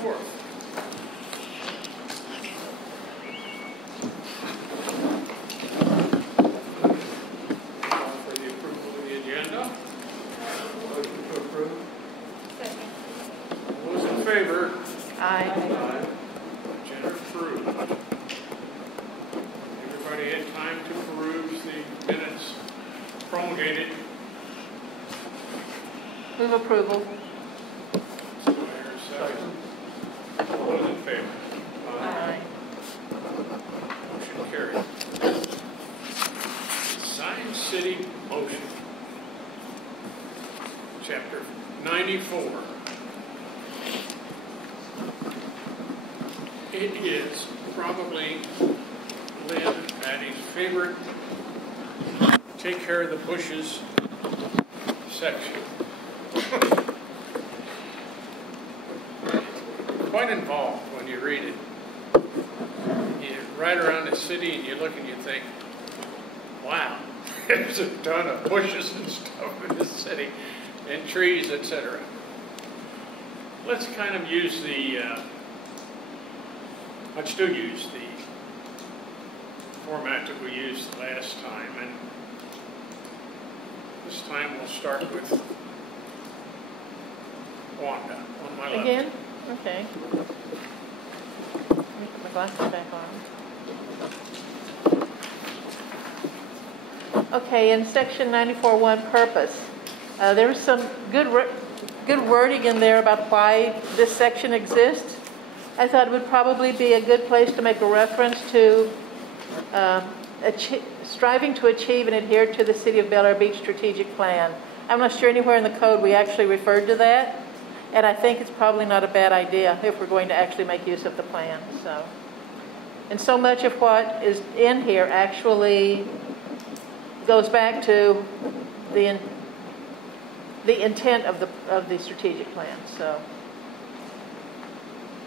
forth. For the approval of the agenda. Motion to approve. Second. All those in favor? Aye. Aye. Agenda approved. Everybody had time to peruse the minutes promulgated. Move approval. Second. All those in favor? Aye. Motion carried. Sign City Motion. Chapter 94. It is probably Lynn and Patty's favorite take care of the bushes section. Quite involved when you read it. You ride around the city and you look and you think, wow, there's a ton of bushes and stuff in this city, and trees, etc. Let's kind of use the, let's still use the format that we used last time, and this time we'll start with Wanda on my left. Again? Okay. Let me put my glasses back on. Okay, in section 94.1, purpose. There's some good wording in there about why this section exists. I thought it would probably be a good place to make a reference to striving to achieve and adhere to the City of Bel Air Beach strategic plan. I'm not sure anywhere in the code we actually referred to that, and I think it's probably not a bad idea if we're going to actually make use of the plan. And so much of what is in here actually goes back to the intent of the strategic plan. So,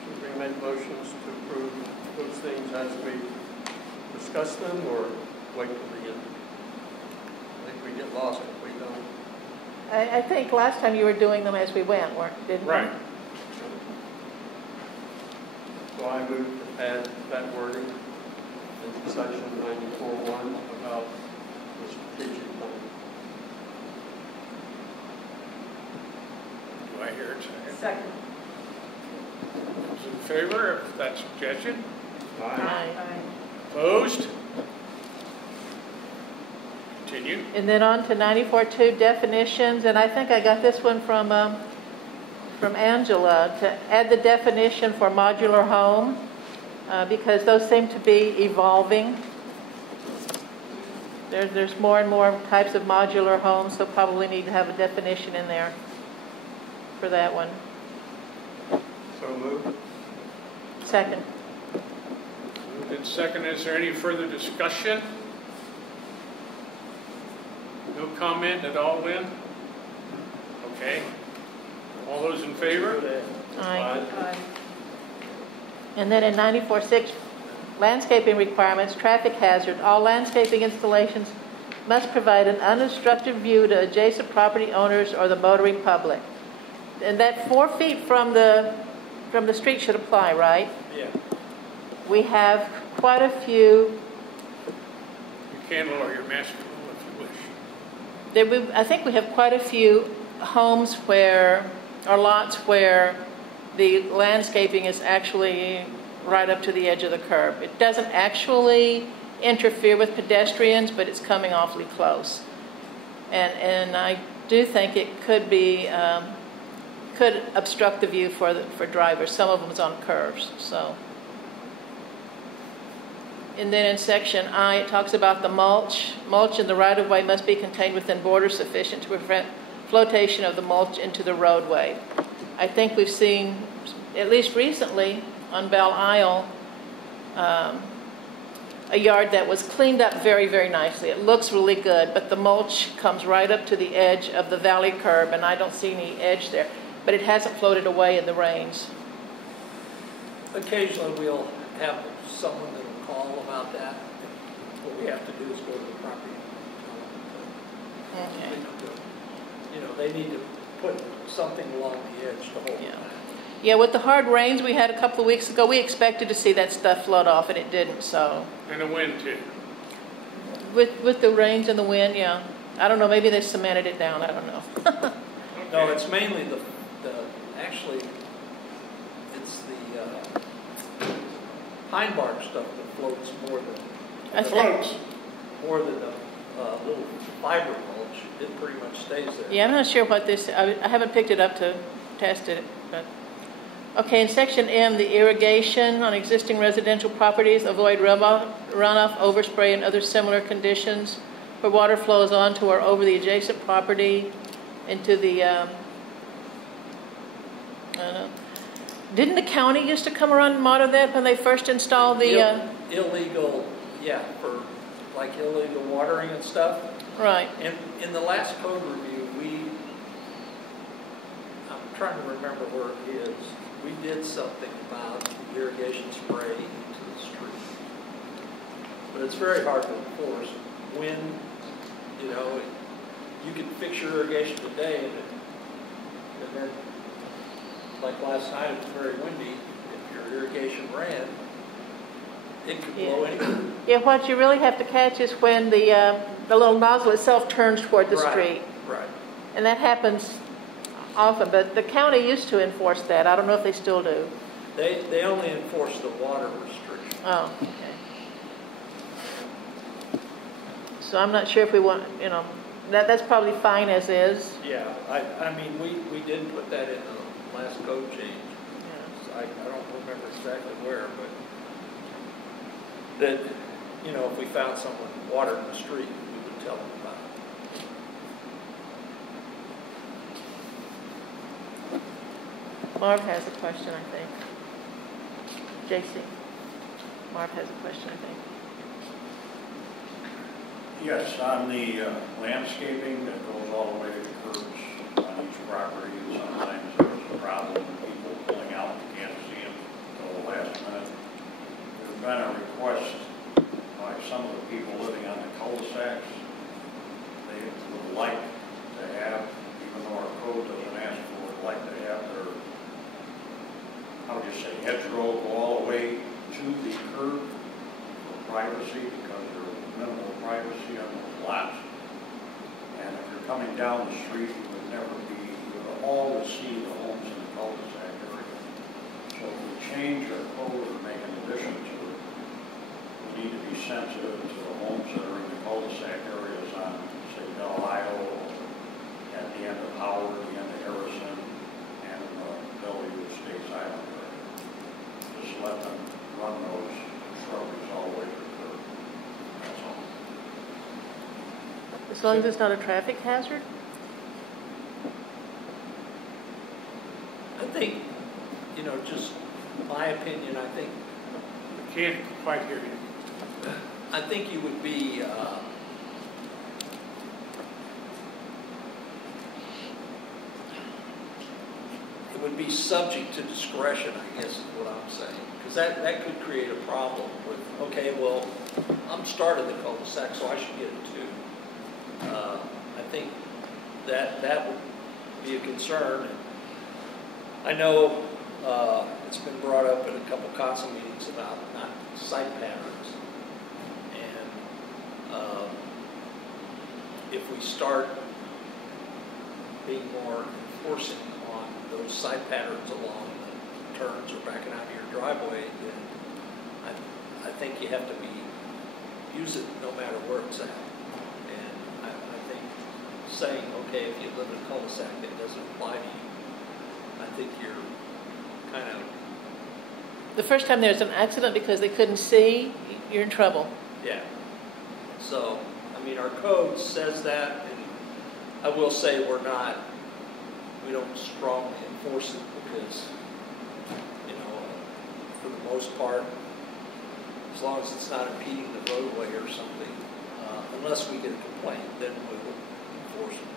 should we make motions to approve those things as we discuss them, or wait till the end? I think we get lost if we don't. I think last time you were doing them as we went, didn't you? Right. So I move to add that wording into section 94.1 about the strategic plan. Do I hear it? Second. Those in favor of that suggestion? Aye. Opposed? Continue. And then on to 94.2 definitions, and I think I got this one from Angela, to add the definition for modular home, because those seem to be evolving. There's more and more types of modular homes, so probably need to have a definition in there for that one. So moved. Second. Moved and second. Is there any further discussion? No comment at all, Lynn? Okay. All those in favor? Aye. And then in 94.6, landscaping requirements, traffic hazard. All landscaping installations must provide an unobstructed view to adjacent property owners or the motoring public. And that 4 feet from the street should apply, right? Yeah. We have quite a few. Your candle or your master rule, if you wish. I think we have quite a few homes or lots where the landscaping is actually right up to the edge of the curb. It doesn't actually interfere with pedestrians, but it's coming awfully close. And I do think it could obstruct the view for drivers. Some of them is on curves. So. And then in section I, it talks about the mulch. Mulch in the right-of-way must be contained within borders sufficient to prevent flotation of the mulch into the roadway. I think we've seen, at least recently, on Belle Isle, a yard that was cleaned up very, very nicely. It looks really good, but the mulch comes right up to the edge of the valley curb, and I don't see any edge there. But it hasn't floated away in the rains. Occasionally we'll have someone that will call about that. What we have to do is go to the property. Okay. They need to put something along the edge to hold it. Yeah, with the hard rains we had a couple of weeks ago, we expected to see that stuff float off, and it didn't, so. And the wind too. With the rains and the wind, yeah. I don't know, maybe they cemented it down, I don't know. No, it's mainly actually, it's the pine bark stuff that floats more than. It floats. More than the little fiber mulch. It pretty much stays there. Yeah, I'm not sure what this, I haven't picked it up to test it, but. Okay, in section M, the irrigation on existing residential properties, avoid runoff, overspray, and other similar conditions where water flows onto or over the adjacent property into the, I don't know. Didn't the county used to come around and monitor that when they first installed the... Illegal, yeah, for like illegal watering and stuff. Right. And in the last code review, I'm trying to remember where it is. We did something about irrigation spray into the street. But it's very hard to enforce. When, you know, you can fix your irrigation today and then, like last night, it was very windy. If your irrigation ran, it could blow anywhere. Yeah, what you really have to catch is when the little nozzle itself turns toward the street. Right. And that happens often, but the county used to enforce that. I don't know if they still do. They only enforce the water restriction. Oh, okay. So I'm not sure if we want, you know, that's probably fine as is. Yeah, I mean, we did put that in the last code change. Yeah. So I don't remember exactly where, but that, you know, if we found someone watering the street, we would tell them about it. Marv has a question, I think. JC. Marv has a question, I think. Yes, on the landscaping that goes all the way to the curbs on each property, sometimes there's a problem with people pulling out, you can't see them until the last minute. There's been a request by some of the people living on the cul-de-sacs. They would like to have, even though our code doesn't ask for it, like to have their, how would you say, hedgerow go all the way to the curb for privacy, because there's minimal privacy on those lots. And if you're coming down the street, you would never be, you would always see the homes in the cul-de-sac area. So if we change our code or make an addition to it, we need to be sensitive to the homes that are in the cul-de-sac areas on, say, Belle Isle, or at the end of Howard, the end of Harrison, and Bellevue States Island area. Just let them run those shrubberies all the way to the curb. That's all. As long as it's not a traffic hazard? I think, you know, just my opinion, I think I can't quite hear you. I think you would be it would be subject to discretion, I guess is what I'm saying. Because that could create a problem with, okay, well, I'm starting the cul-de-sac, so I should get it too. I think that would be a concern. I know it's been brought up in a couple council meetings about not site patterns. And if we start being more enforcing on those site patterns along the turns or backing out of your driveway, then I think you have to use it no matter where it's at. And I think saying, okay, if you live in a cul-de-sac, that doesn't apply to you, I think you're kind of... The first time there's an accident because they couldn't see, you're in trouble. Yeah. So, I mean, our code says that, and I will say we don't strongly enforce it because, you know, for the most part, as long as it's not impeding the roadway or something, unless we get a complaint, then we will enforce it.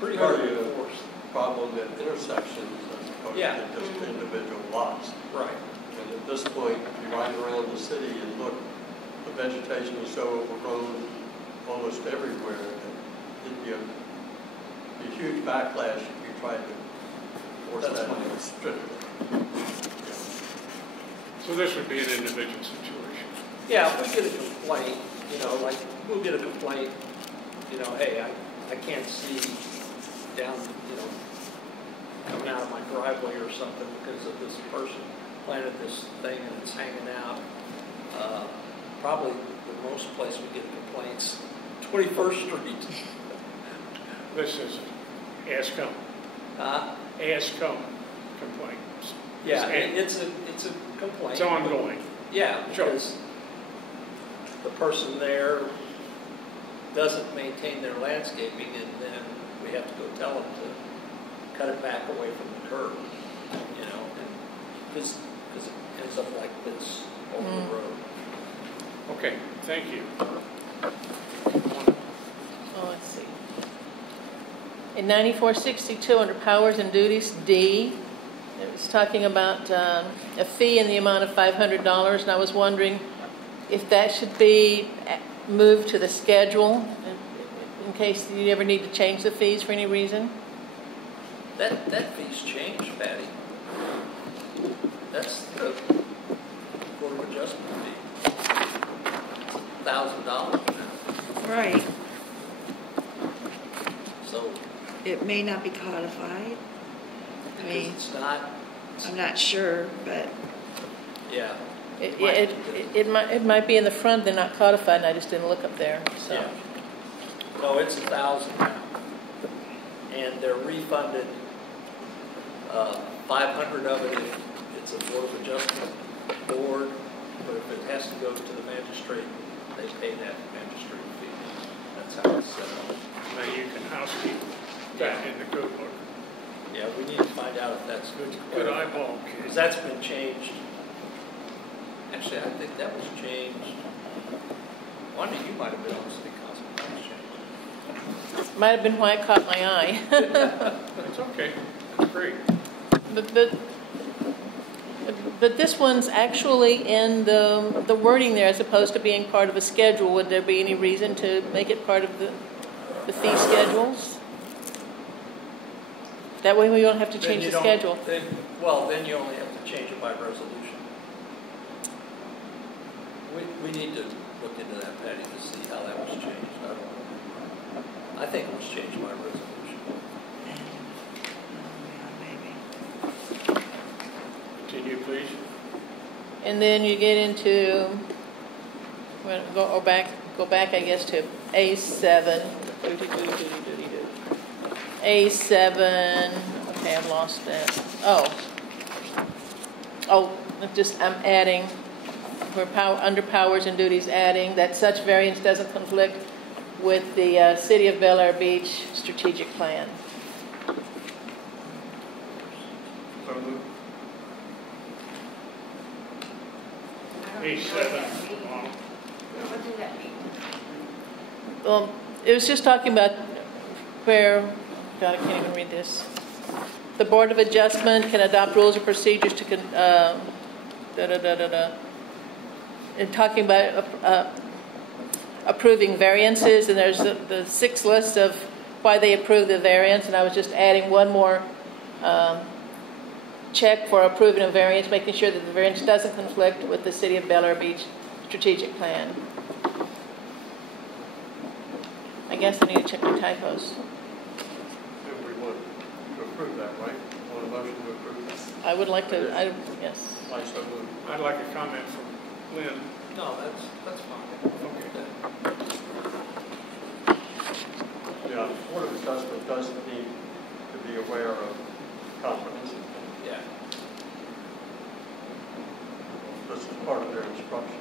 Pretty hard to enforce. Problem at intersections as opposed to just individual lots. Right. And at this point, if you ride around the city and look, the vegetation is so overgrown almost everywhere that it'd be a huge backlash if you tried to strictly. So this would be an individual situation. Yeah, if we get a complaint, like, we'll get a complaint, hey, I can't see down, coming out of my driveway or something because of this person planted this thing and it's hanging out. Probably the most place we get complaints, 21st Street. This is ASCOM. ASCOM complaints. Yeah, it's a complaint. It's ongoing. Yeah, Sure. because the person there doesn't maintain their landscaping, and then we have to go tell them to cut it back away from the curb, because it ends up like this over the road. Okay, thank you. Oh, let's see. In 9462, under powers and duties, D, it was talking about a fee in the amount of $500, and I was wondering if that should be moved to the schedule in case you ever need to change the fees for any reason. That fee's changed, Patty. That's the Board of Adjustment fee. It's $1,000 now. Right. So, It may not be codified. I mean, because it's not, I'm not sure, but yeah. It might be in the front, they're not codified, and I just didn't look up there. So. Yeah. No, it's $1,000 now. And they're refunded 500 of it if it's a Board of Adjustment board, but if it has to go to the magistrate, they pay that magistrate fee. That's how it's set up. Now you can housekeep that in the code book. Yeah, we need to find out if that's good. Good eyeball, Because kid. that's been changed. Actually, I think that was changed. Wanda, you might have been on city council. That was changed. Might have been why it caught my eye. It's okay. That's great. But this one's actually in the wording there as opposed to being part of a schedule. Would there be any reason to make it part of the fee schedules? That way we don't have to change the schedule. Then you only have to change it by resolution. We need to look into that, Patty, to see how that was changed. I don't know. I think it was changed by resolution. maybe. Continue, please. And then you get into, well, go back, I guess, to A7. A7, okay, I've lost that. I'm adding, we're under powers and duties, adding that such variance doesn't conflict with the City of Bel Air Beach strategic plan. So moved. A7. What does that mean? Well, it was just talking about where, God, I can't even read this. The Board of Adjustment can adopt rules or procedures to, and talking about approving variances, and there's the 6 lists of why they approve the variance, and I was just adding one more check for approving a variance, making sure that the variance doesn't conflict with the City of Bel Air Beach strategic plan. I guess I need to check my typos. And we want to approve that, right? Want a motion to approve that? I would like to, yes. I so moved. I'd like a comment from Lynn. No, that's fine. Okay. Yeah, the Board of Adjustment does need to be aware of comprehensive. Yeah. This is part of their instruction.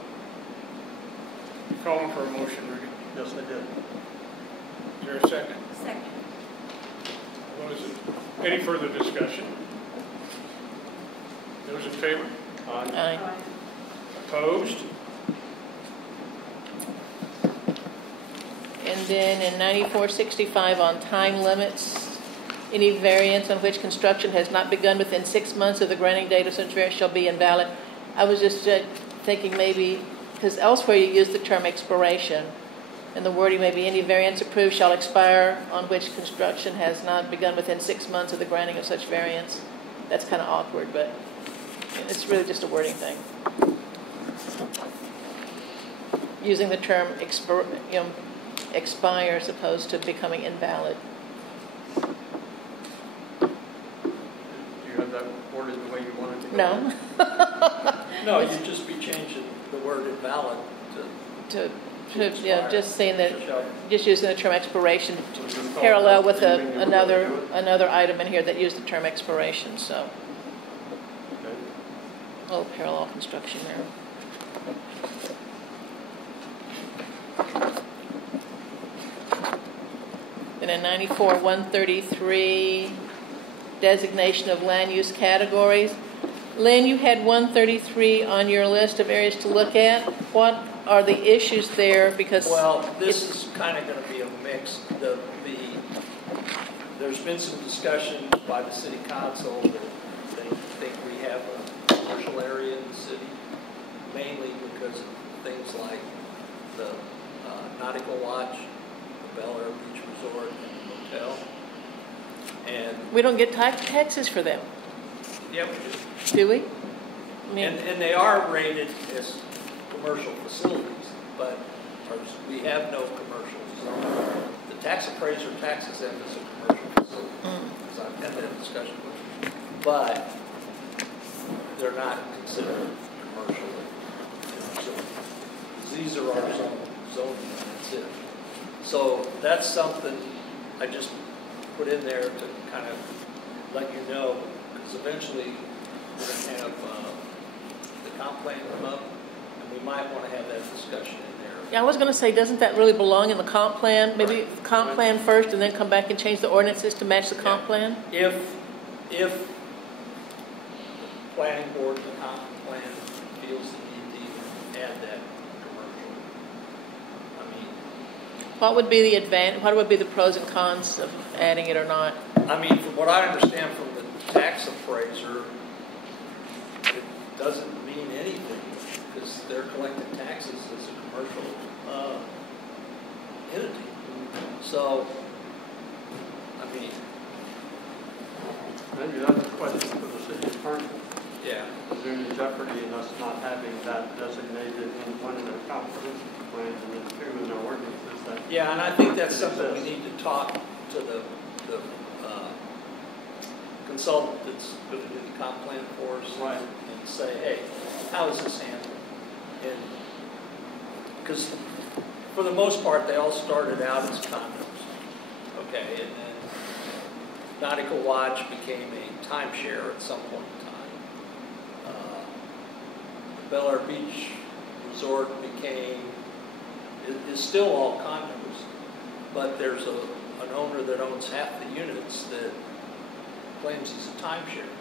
Calling for a motion, Rudy. Yes, they did. Is there a second? Second. What is it? Any further discussion? Those in favor? Aye. Opposed? And then in 9465 on time limits, any variance on which construction has not begun within 6 months of the granting date of such variance shall be invalid. I was just thinking maybe, because elsewhere you use the term expiration, and the wording may be any variance approved shall expire on which construction has not begun within 6 months of the granting of such variance. that's kind of awkward, but it's really just a wording thing. Using the term expire as opposed to becoming invalid. Do you have that worded the way you wanted to go? No. No, you'd just be changing the word invalid to Yeah, just saying that, shall. just using the term expiration parallel with another item in here that used the term expiration, so. Okay. A little parallel construction there. Then in 94-133, designation of land use categories. Lynn, you had 133 on your list of areas to look at. What are the issues there? Because Well, this is kind of going to be a mix. There's been some discussion by the city council that they think we have a commercial area in the city, mainly because of things like the Nautical Lodge, the Bel Air Beach Resort, and the motel. And we don't get taxes for them, yeah, we do. do we? I mean, And they are rated as commercial facilities, but we have no commercials. The tax appraiser taxes them as a commercial facility, because I've had that discussion with them. But they're not considered commercial. So these are our zoning, and that's it. So that's something I just put in there to kind of let you know, because eventually we're going to have the comp plan come up, and we might want to have that discussion in there. yeah, I was going to say, doesn't that really belong in the comp plan? Maybe Right. comp plan first and then come back and change the ordinances to match the comp plan? If the planning board, the comp plan feels the need to even add that commercial, I mean, What would be the what would be the pros and cons of adding it or not? from what I understand from the tax appraiser, it doesn't mean anything because they're collecting taxes as a commercial entity. So, Maybe that's a question for the city attorney. yeah. Is there any jeopardy in us not having that designated in one of the comprehensive plans and then two in the ordinances that? Yeah, and I think that's something we need to talk to the consultant that's going to do the comp plan for us. Right. And say, hey, how is this handled? And because for the most part, they all started out as condos, okay, and then Nautical Lodge became a timeshare at some point in time. Bel Air Beach Resort is still all condos, but there's an owner that owns half the units that claims he's a timeshare.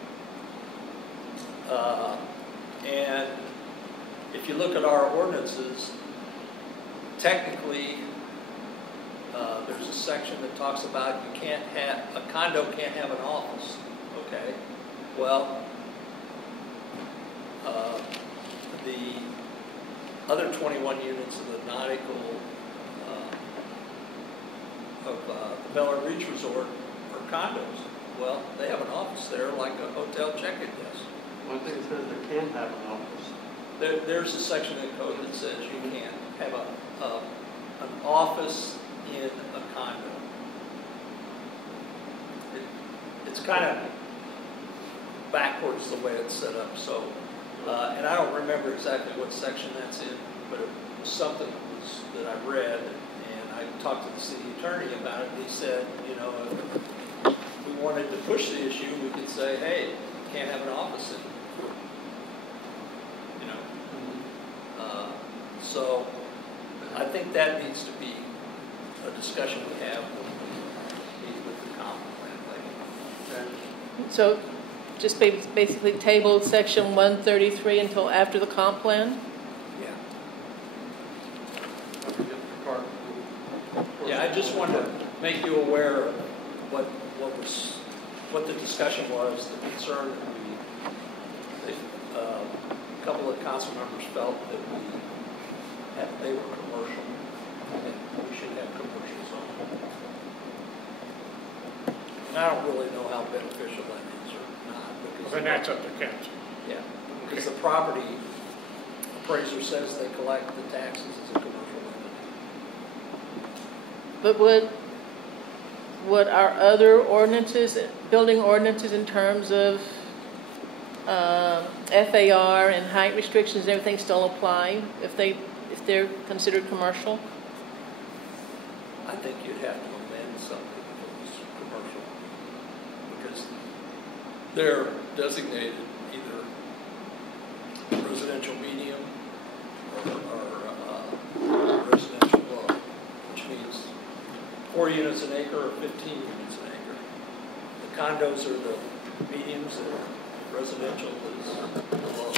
And if you look at our ordinances, technically, there's a section that talks about a condo can't have an office, okay? Well, the other 21 units of the nautical, of the Bel Air Beach Resort are condos. Well, they have an office there like a hotel check-in desk. One thing says they can have an office. There's a section of the code that says you can have an office in a condo. It's kind of backwards the way it's set up. So, and I don't remember exactly what section that's in, but it was something that I read, and I talked to the city attorney about it. And he said, if we wanted to push the issue, we could say, hey, you can't have an office in. So I think that needs to be a discussion we have with the comp plan later. So just basically table section 133 until after the comp plan? Yeah. Let me get the card. Yeah, I just wanted to make you aware of what the discussion was, the concern that a couple of council members felt that they were commercial, and we should have commercial zoning. And I don't really know how beneficial that is or not, because the then that's up to council. Yeah, because the property appraiser says they collect the taxes as a commercial entity. But would our other ordinances, building ordinances in terms of FAR and height restrictions and everything still apply if they're considered commercial? I think you'd have to amend something if it was commercial, because they're designated either residential medium or residential low, which means 4 units an acre or 15 units an acre. The condos are the mediums, and residential is the low,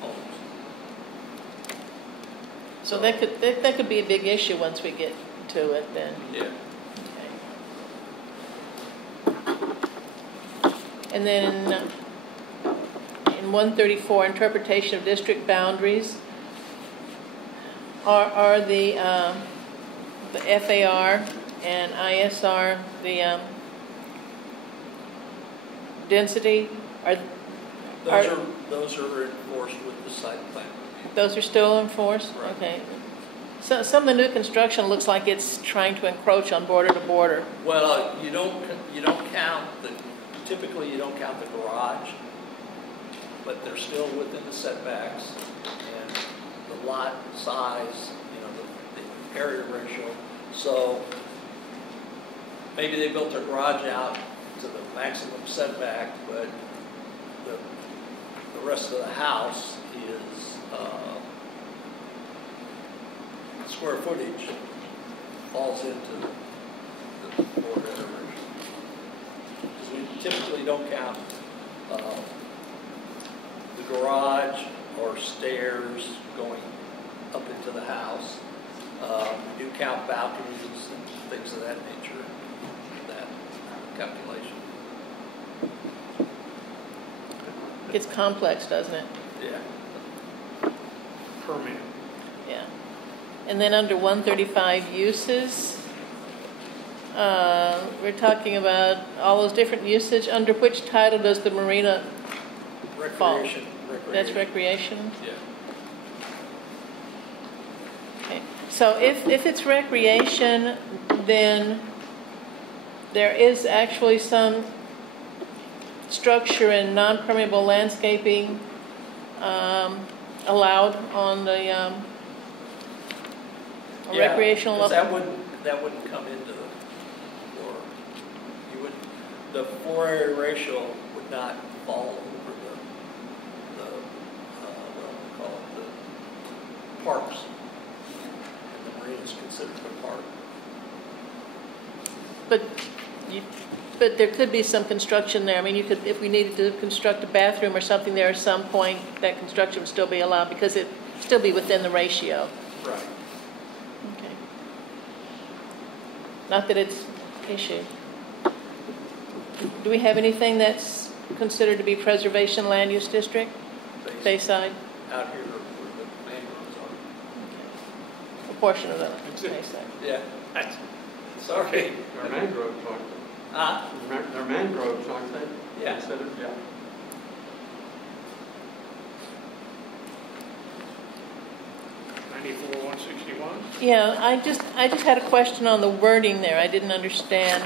homes. So that could be a big issue once we get to it then. Yeah. And then in 134, interpretation of district boundaries, are the FAR and ISR the density? Those are enforced with the site plan review. Those are still enforced? Right. Okay. So some of the new construction looks like it's trying to encroach on border to border. Well, you don't count typically you don't count the garage, but they're still within the setbacks, and the lot size, the area ratio. So maybe they built their garage out to the maximum setback, but the rest of the house is square footage falls into the border area ratio. We typically don't count the garage or stairs going up into the house. We do count balconies and things of that nature in that calculation. It's complex, doesn't it? Yeah. Permit. Yeah. And then under 135 uses, we're talking about all those different usage. Under which title does the marina fall? Recreation. That's recreation? Yeah. Okay. So if it's recreation, then there is actually some structure and non-permeable landscaping allowed on the recreational level? That wouldn't come into the floor. The floor area ratio would not fall over the what do we call it, the parks. And the marina is considered a park. But there could be some construction there. I mean, you could, if we needed to construct a bathroom or something there at some point, that construction would still be allowed because it'd still be within the ratio. Right. Okay. Not that it's an issue. Do we have anything that's considered to be preservation land use district? Bayside? Out here where the mangroves are. Okay. A portion of the Bayside. Yeah. Sorry. They're mangroves, aren't they? They're mangroves, aren't they? Yeah. Instead of, yeah. Yeah, I just had a question on the wording there. I didn't understand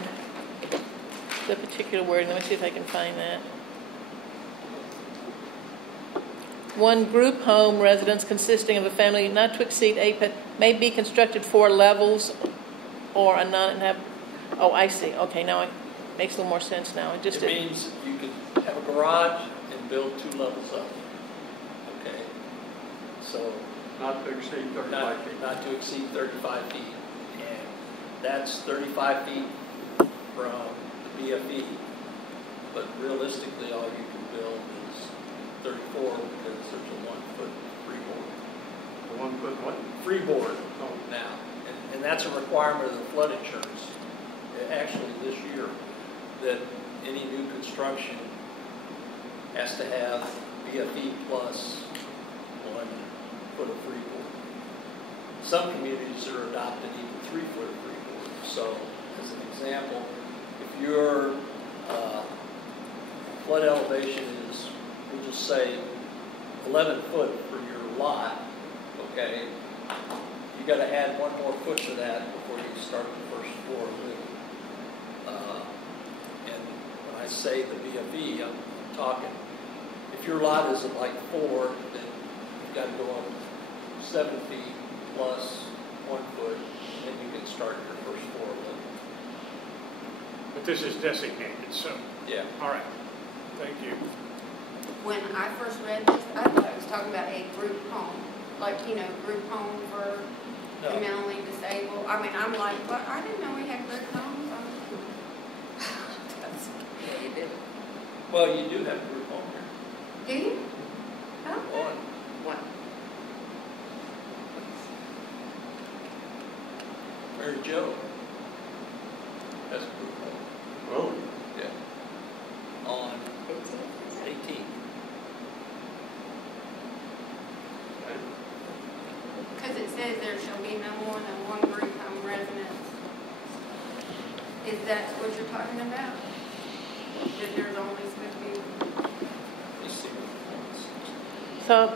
the particular wording. Let me see if I can find that. One group home residence consisting of a family not to exceed 8 pets may be constructed 4 levels or a non-inhabited. Oh, I see. Okay, now it makes a little more sense now. It means you could have a garage and build 2 levels up. Okay. So Not to exceed 35 feet. Not to exceed 35 feet. And that's 35 feet from the BFE. But realistically, all you can build is 34 because there's a 1-foot freeboard. A 1-foot what? Freeboard Oh. now. And that's a requirement of the flood insurance. Actually, this year, that any new construction has to have BFE plus 1 foot of freeboard. Some communities are adopting even 3 foot of freeboard. So, as an example, if you're flood elevation is, we'll just say 11 foot for your lot, okay? You got to add 1 more foot to that before you start the first floor loop. And when I say the BFE, I'm talking, if your lot is at like 4, then you've got to go up 7 feet plus 1 foot, and then you can start your first floor loop. But this is designated, so. Yeah. All right. Thank you. When I first read this, I thought it was talking about a group home, like, you know, group home for No. the mentally disabled. I mean, I'm like, well, I didn't know we had group homes. That's what you did. Well, you do have group home here. Do you? Oh, One. what? Mary Jo has a group home. Oh, Yeah. On 18. Because it says there shall be no more than 1 group home residence. Is that what you're talking about? That there's only supposed to be? You see So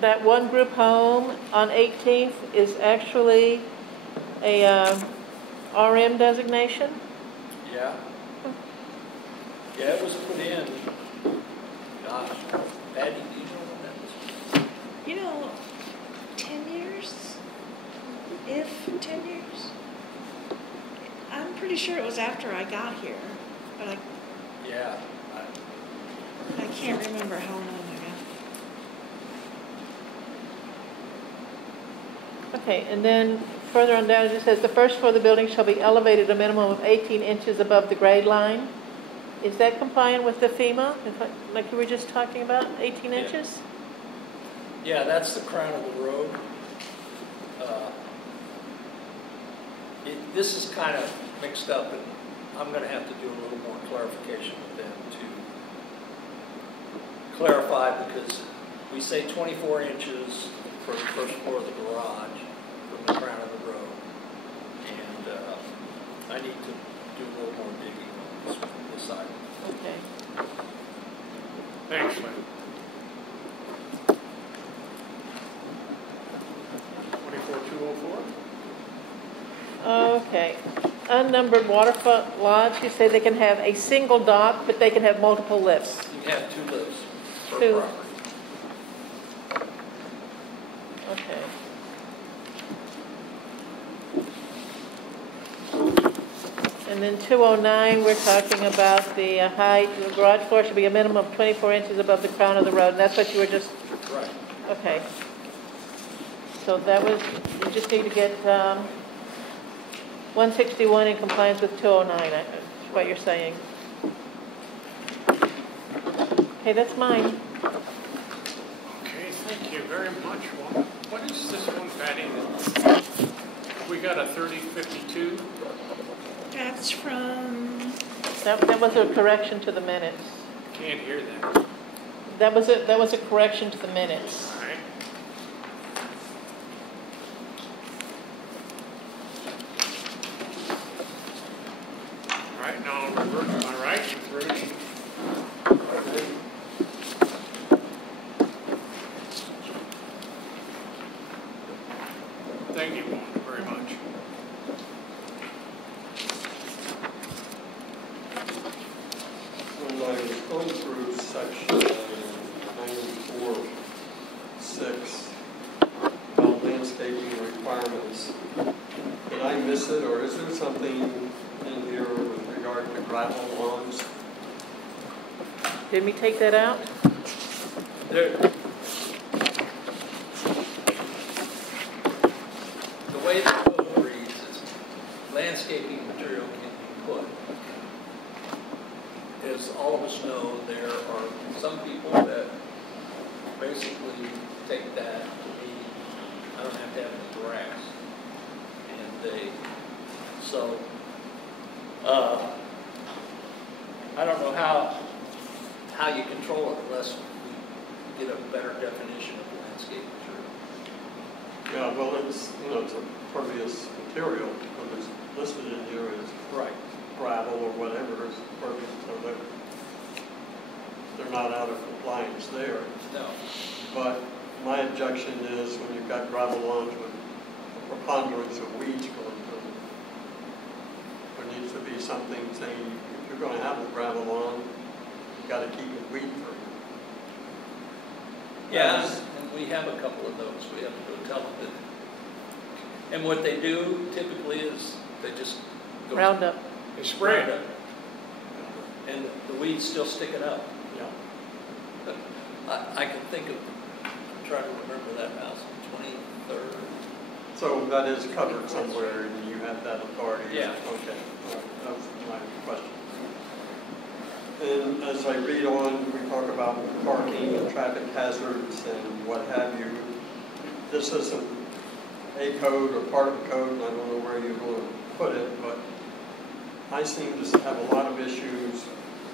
that 1 group home on 18th is actually a RM designation? Yeah. Yeah, it was put in. Gosh, Patty, do you know when that was? You know, 10 years? If 10 years? I'm pretty sure it was after I got here, but Yeah. I can't remember how long ago. Okay, and then further on down it says the first floor of the building shall be elevated a minimum of 18 inches above the grade line. Is that compliant with the FEMA, like you were just talking about, 18 Yeah. inches? Yeah, that's the crown of the road. This is kind of mixed up, and I'm going to have to do a little more clarification with them to clarify, because we say 24 inches for the first floor of the garage from the crown of the road, and I need to do a little more digging on this side. Okay. Thanks, Lynn. 24204? Okay. Unnumbered waterfront lots, you say they can have a single dock, but they can have multiple lifts. You can have 2 lifts per 2. property. Okay. And then 209, we're talking about the height. The garage floor should be a minimum of 24 inches above the crown of the road. And that's what you were just, Right. okay. So that was, you just need to get 161 in compliance with 209, that's what you're saying. Okay, that's mine. Okay, thank you very much. Well, what is this one, Patty? We got a 3052? That's from, That was a correction to the minutes. Can't hear that. That was a correction to the minutes. All right. All right, now I'll revert to my right with Rudy. Thank you very much. when I was going through section 94.6 about landscaping requirements, did I miss it, or is there something in here with regard to gravel lawns? Did we take that out? The way the code reads is landscaping material can be put. As all of us know, there are some people that basically take that to mean I don't have to have any grass. And I don't know how you control it unless we get a better definition of landscape material. Yeah, well, it's, it's a pervious material, but it's listed in here as Right. gravel or whatever is pervious, so that not out of compliance there. No. But my objection is when you've got gravel lawns with a preponderance of weeds going through them, there needs to be something saying if you're going to have a gravel lawn, you've got to keep it weed free. Yeah, and we have a couple of those. We have to go tell them that. And what they do typically is they just go Round up. They spray it. And the weed's still sticking up. Yeah. I can think of, I'm trying to remember that house, 23rd. So that is covered somewhere and you have that authority? Yeah. Okay, all right. That was my question. And as I read on, we talk about parking and traffic hazards and what have you. This isn't a code or part of the code, and I don't know where you're going to put it, but I seem to have a lot of issues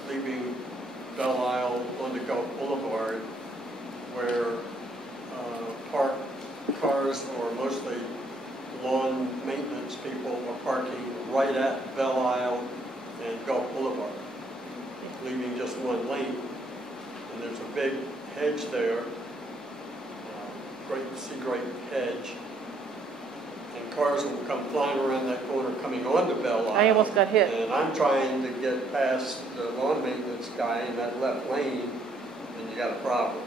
leaving Belle Isle onto Gulf Boulevard where parked cars or mostly lawn maintenance people are parking right at Belle Isle and Gulf Boulevard, leaving just one lane. And there's a big hedge there, great sea grape hedge. And cars will come flying around that corner coming onto Belle Isle. I almost got hit. And I'm trying to get past the lawn maintenance guy in that left lane, and you got a problem.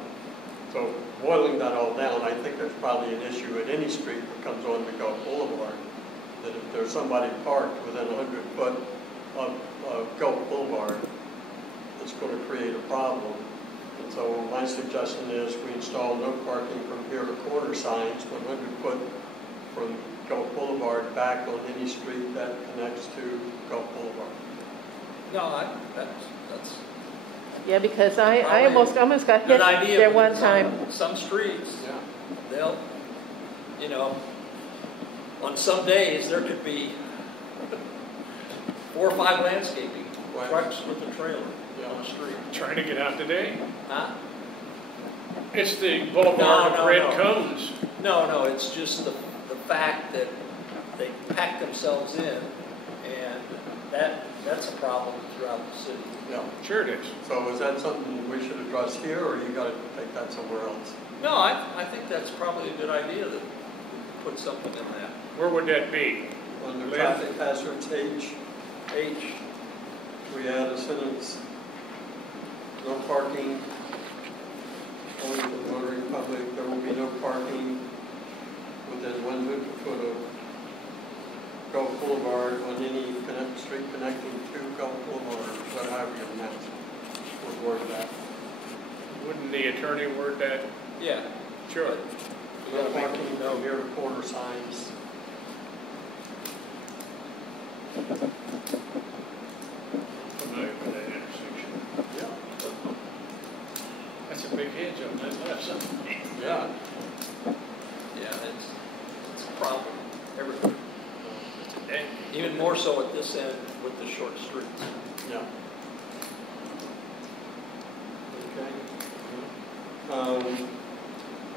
So boiling that all down, I think there's probably an issue at any street that comes onto Gulf Boulevard, that if there's somebody parked within 100 foot of Gulf Boulevard, it's going to create a problem. And so my suggestion is we install no parking from here to corner signs 100 foot from Gulf Boulevard back on any street that connects to Gulf Boulevard. No, that's Yeah, because I almost got hit good idea. there but one time. Some streets, Yeah. they'll, on some days there could be 4 or 5 landscaping Right. trucks with a trailer on the street. Trying to get out today. Huh? It's the boulevard of red no. cones. No, it's just the fact that they pack themselves in, and that's a problem throughout the city. Yeah. Sure it is. So is that something we should address here, or you got to take that somewhere else? No, I think that's probably a good idea that we put something in that. Where would that be? Under Lynn? traffic hazards H, H, we add a sentence, no parking, only for the motoring public. There will be no parking within 100 foot of Gulf Boulevard on any street connecting to Gulf Boulevard, whatever you pronounce it, would word that. Wouldn't the attorney word that? yeah. Sure. No parking, no here to corner signs. Familiar with that intersection. Yeah. That's a big hedge on that left side. Yeah. Yeah, it's a problem everywhere. It's a dang. Even more so at this end with the short streets. Yeah. Okay.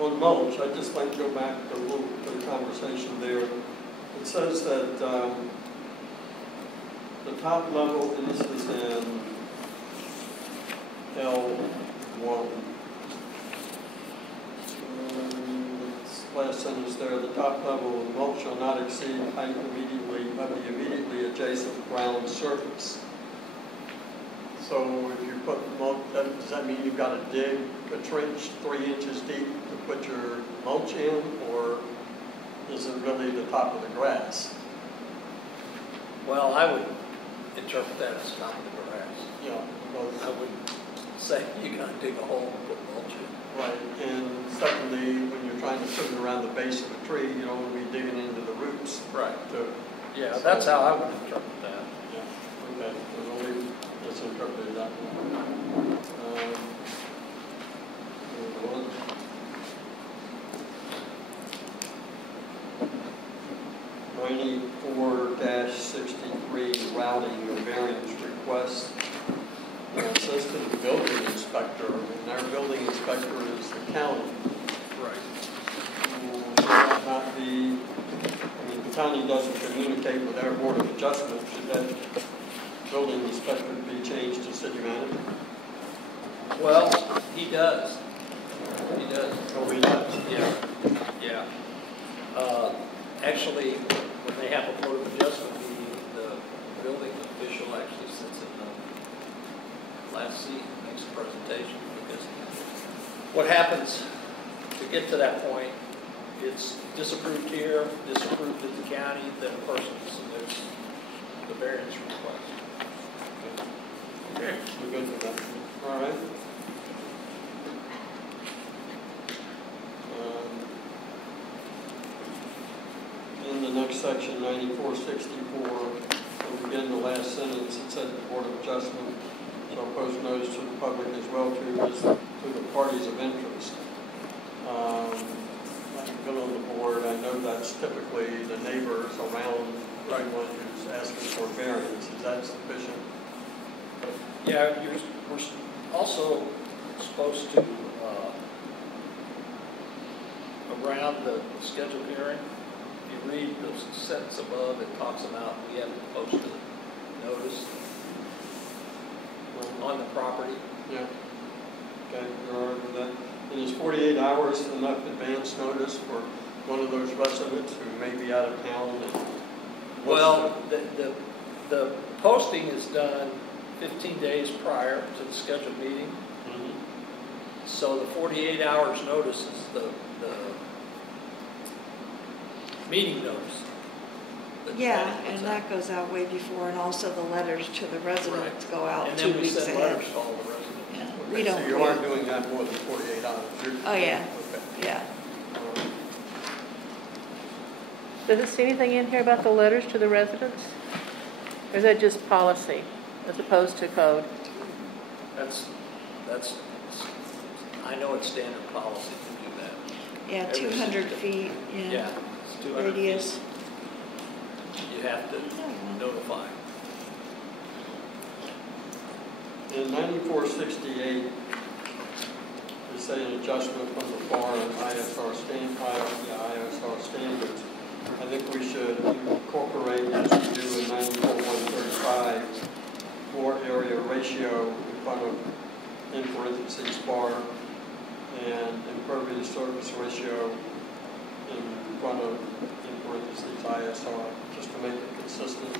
On mulch, I'd just like to go back a little to the conversation there. It says that the top level, and this is in L1. Last sentence there, the top level of mulch shall not exceed height immediately of the immediately adjacent ground surface. So if you put mulch, does that mean you've got to dig a trench 3 inches deep to put your mulch in, or is it really the top of the grass? Well, I would interpret that as top of the grass. Yeah. I wouldn't say you got to dig a hole and put mulch in. Right, and secondly, when you're trying to put it around the base of a tree, you don't want to be digging into the roots. Right. Yeah, So- that's how I would interpret that. Yeah, okay, we'll only misinterpreted that one. Move on. -63 routing of variance request. It says to the building inspector, and our building inspector is the county. Right. Should that not be, I mean, the county doesn't communicate with our board of adjustment. Should that building inspector be changed to city manager? Well, he does. He does. Oh, he does? Yeah, yeah. Actually, when they have a Board of Adjustment meeting, the building official actually sits in the last seat and makes a presentation, because what happens to get to that point, it's disapproved here, disapproved at the county, then a person submits the variance request. Okay, we're good with that. All right. In the next section, 9464, we'll begin the last sentence. It said the Board of Adjustment shall post notice to the public as well to the parties of interest. I've been on the board. I know that's typically the neighbors around anyone who's asking for variance. Is that sufficient? Yeah, we're also supposed to, around the scheduled hearing, if you read the sentence above, it talks about we have to post a notice on the property. Yeah. Okay, you're all right with that? And is 48 hours enough advance notice for one of those residents who may be out of town? Well, the posting is done 15 days prior to the scheduled meeting. Mm-hmm. So the 48 hours notice is the meeting notice. Yeah, and that goes out way before, and also the letters to the residents go out 2 weeks And then we send ahead. letters to all the residents. Yeah, Okay, we don't. so you aren't doing that more than 48 hours? Oh, yeah, Okay. yeah. Does it say anything in here about the letters to the residents? Or is that just policy as opposed to code? That's, I know it's standard policy to do that. Yeah, 200 feet, Yeah, it's 200 radius. feet. You have to notify. In 9468, they say an adjustment from the FAR and ISR standards. I think we should incorporate, as we do in 94-135, floor area ratio in front of, in parentheses, FAR, and impervious surface ratio in front of, in parentheses, ISR, just to make it consistent.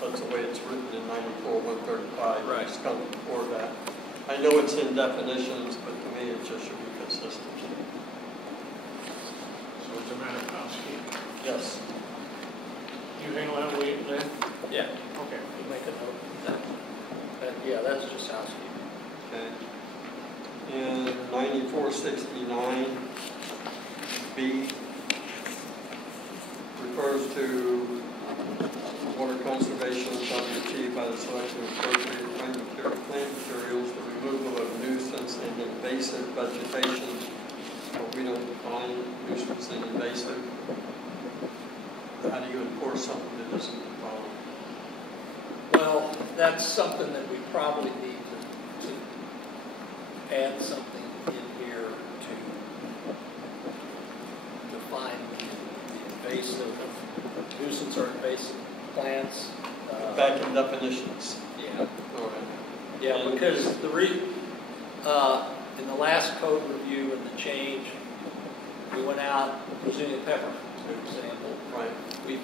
That's the way it's written in 94-135. Right. It's come before that. I know it's in definitions, but to me it just should be consistent. So it's a matter of housekeeping. Yes. You handle that, Lynn? Yeah, Okay. you make a note of that. Yeah, that's just housekeeping. Okay. In 9469B refers to water conservation shall be achieved by the selection of appropriate plant materials, the removal of nuisance and invasive vegetation. But we don't define nuisance and invasive. How do you enforce something that isn't defined? Well, that's something that we probably need to add something in here to define the invasive nuisance or invasive plants. Back in definitions. Yeah. All right. Yeah, because in the last code review and the change, we went out, Brazilian pepper, for example. Right. We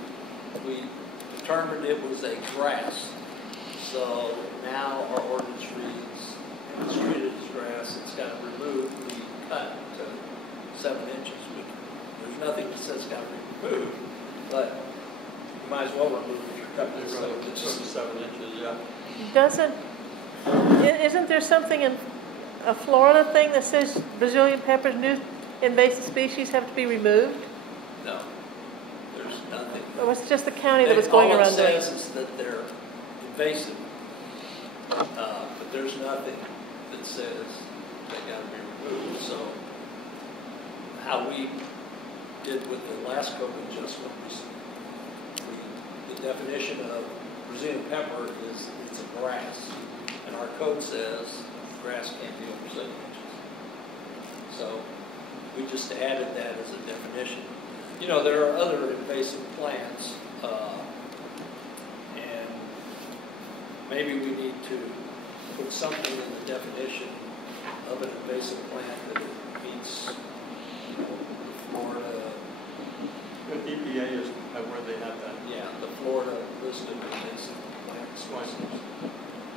determined it was a grass. So now our ordinance reads, if it's treated as grass, it's got to remove, we cut to 7 inches. There's nothing that says it's got to be removed, but you might as well remove it if you're cutting it. So it's 7 inches, yeah. Isn't there something in a Florida thing that says Brazilian peppers, new invasive species have to be removed? no, there's nothing. Or was it just the county that was going around doing All it it? says is that they're invasive, but there's nothing that says they got to be removed. So how we did with the last code adjustment, the definition of Brazilian pepper is it's a grass, and our code says grass can't be over 7 inches. So we just added that as a definition. You know, there are other invasive plants maybe we need to put something in the definition of an invasive plant that it meets, you know, the Florida. The EPA is where they have that. Yeah, the Florida list of invasive plant species.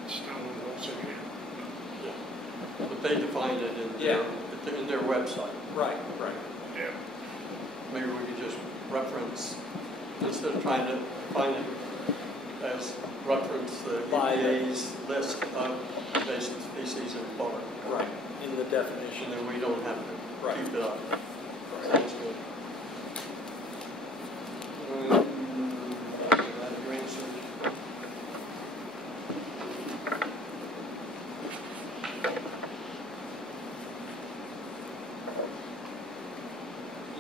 Stone once again. Yeah. But they defined it in their website. Right, right. Yeah. Maybe we could just reference, instead of trying to find it as reference the EPA's list of invasive species in Florida. Right, in the definition. And then we don't have to keep it up. Right. Sounds good. Your answer.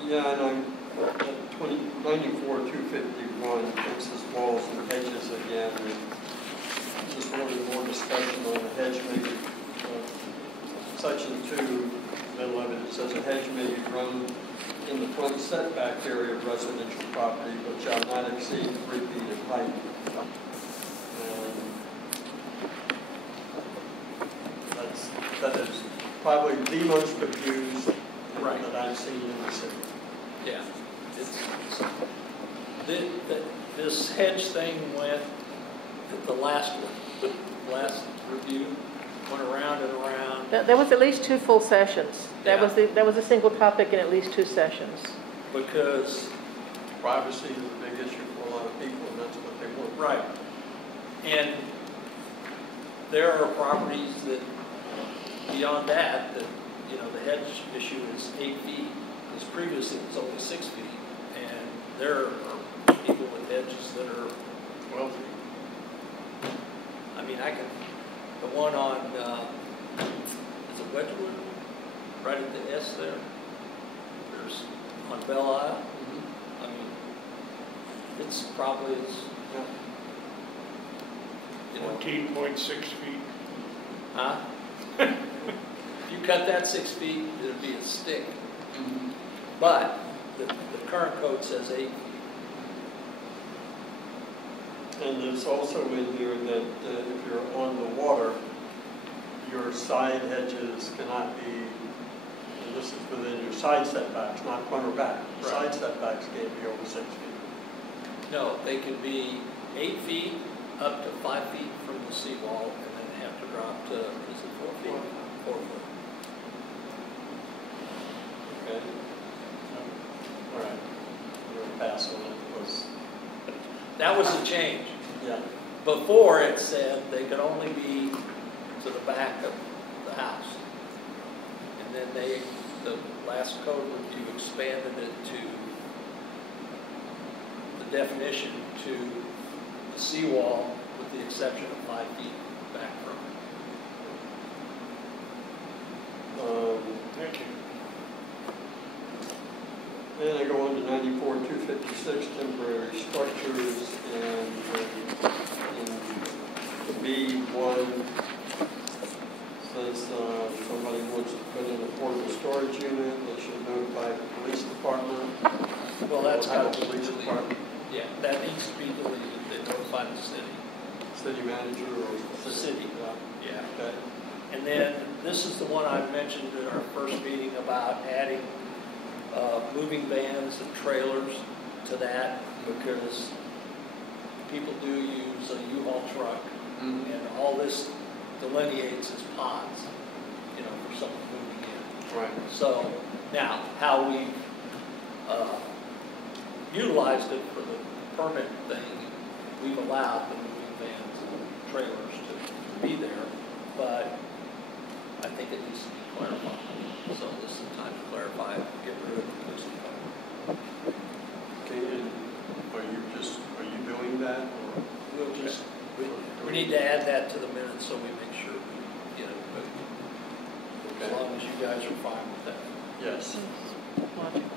Yeah, and I'm at 94-251, fences, walls, and hedges again. And just wanted more discussion on the hedge maybe. Section 2, middle of it, it says a hedge may be grown in the front setback area of residential property, but shall not exceed 3 feet in height. That is probably the most abused that I've seen in the city. Yeah, this hedge thing went, the last review, went around and around. There was at least 2 full sessions. That Yeah. was a single topic in at least 2 sessions. Because privacy is a big issue for a lot of people, and that's what they want. Right. And there are properties that, beyond that, you know, the hedge issue is 8 feet. Because previously it was only 6 feet. And there are people with hedges that are 12 feet. I mean, the one on, is it Wedgewood? Right at the S there? There's, on Belle Isle. I mean, it's probably, you know. 14.6 feet. Huh? If you cut that 6 feet, it'd be a stick. But the current code says 8 feet. And there's also in here that if you're on the water, your side hedges cannot be, and this is within your side setbacks, not front or back. Right. Side setbacks can't be over 6 feet. No, they can be 8 feet up to 5 feet from the seawall, and then they have to drop to, is it 4 feet? 4 foot. Okay. All right. Your pass on it was. That was a change. Yeah. Before it said they could only be to the back of the house. And then the last code review expanded it to the definition to the seawall with the exception of 5 feet back from it. Thank you. Then I go on to 94-256, temporary structures, and in B1 says somebody wants to put in a portable storage unit, they should notify the police department. Well, that's how got the to be police deleted. department. Yeah, that needs to be deleted. They notify the city. City manager or The city. Yeah. Okay. And then this is the one I mentioned in our first meeting about adding moving vans and trailers to that, because people do use a U-Haul truck, and all this delineates as pods, you know, for someone moving in. Right. So now, how we utilized it for the permit thing, we've allowed the moving vans and trailers to be there, but I think it needs to be clarified. So this is the time to clarify it, get rid of the police department. Okay, and are you doing that? Or? We'll just, we need to add that to the minutes so we make sure we get it, but as long as you guys are fine with that. Yes. Logical.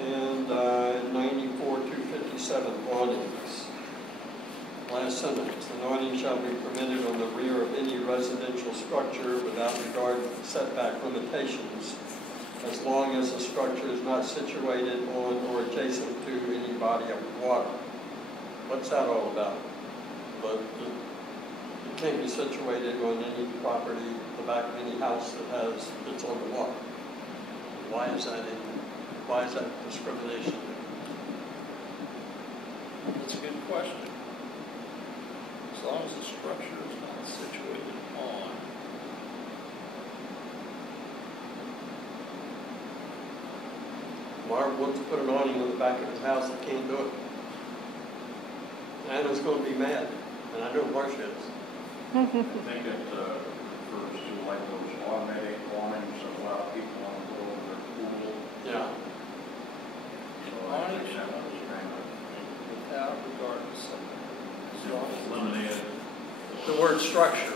And 94-257, awnings. Last sentence, an awning shall be permitted on the rear of any residential structure without regard to setback limitations, as long as the structure is not situated on or adjacent to any body of water. What's that all about? but it can't be situated on any property, the back of any house that's on the water. Why is that discrimination? That's a good question. As long as the structure is not situated on. Marv wants to put an awning on the back of his house, he can't do it. Anna's going to be mad, and I know Marcia is. I think it refers to like those automatic awnings that allow people on to go over their pool. Yeah. So I think that was kind of Without regard to something. eliminated. The word structure.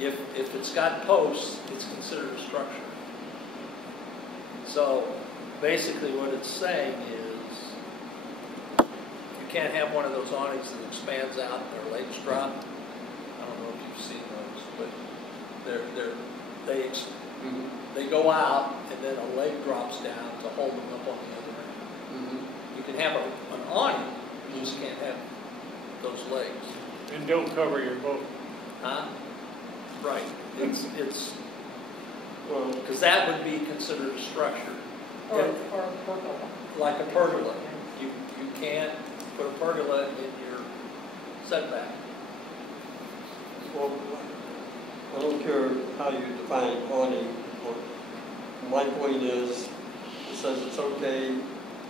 If it's got posts, it's considered a structure. So basically what it's saying is you can't have one of those awnings that expands out and their legs drop. I don't know if you've seen those, but they go out and then a leg drops down to hold them up on the other end. You can have an awning, you just can't have those legs. And don't cover your boat. Huh? Right. It's Well, because that would be considered a structure. Or a pergola. Like a pergola. You can't put a pergola in your setback. well, I don't care how you define awning. My point is, it says it's okay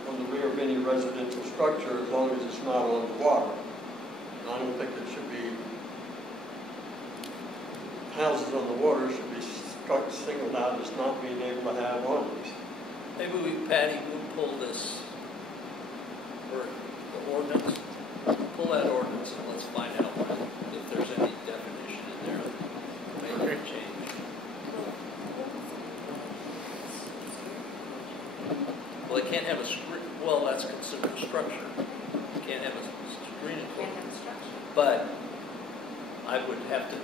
on the rear of any residential structure as long as it's not on the water. And I don't think it should be, houses on the water should be singled out as not being able to have awnings. Maybe Patty, we'll pull this, or the ordinance, pull that ordinance and let's find out if there's any definition in there that may change. Well, they can't have a screen, well, that's considered a structure. You can't have a screen enclosure. But I would have to,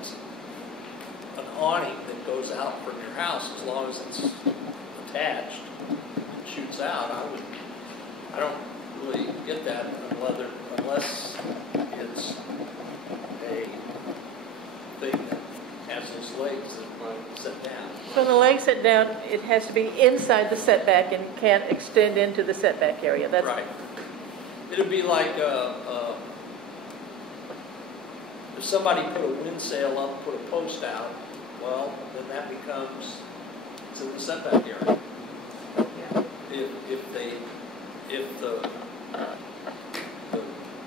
an awning that goes out from your house, as long as it's attached, and shoots out, I don't really get that unless it's a thing that has those legs that sit down. So the leg sit down, it has to be inside the setback and can't extend into the setback area. That's Right. It'd be like if somebody put a wind sail up, put a post out, well, then that becomes, it's in the setback area.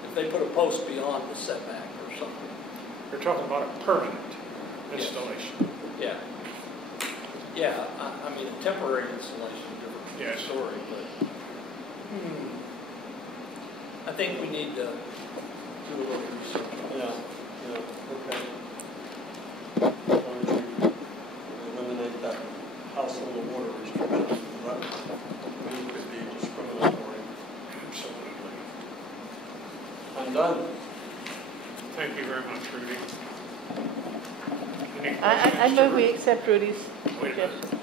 If they put a post beyond the setback or something. You're talking about a permanent installation. Yeah. Yeah, I mean, a temporary installation, different Yes. story, but I think we need to do a little research on Yeah, this. okay. As long as you eliminate that house on the water restriction, but it could be discriminatory. Absolutely. I'm done. Thank you very much, Rudy. Any I questions? move we accept Rudy's Wait a minute. suggestions.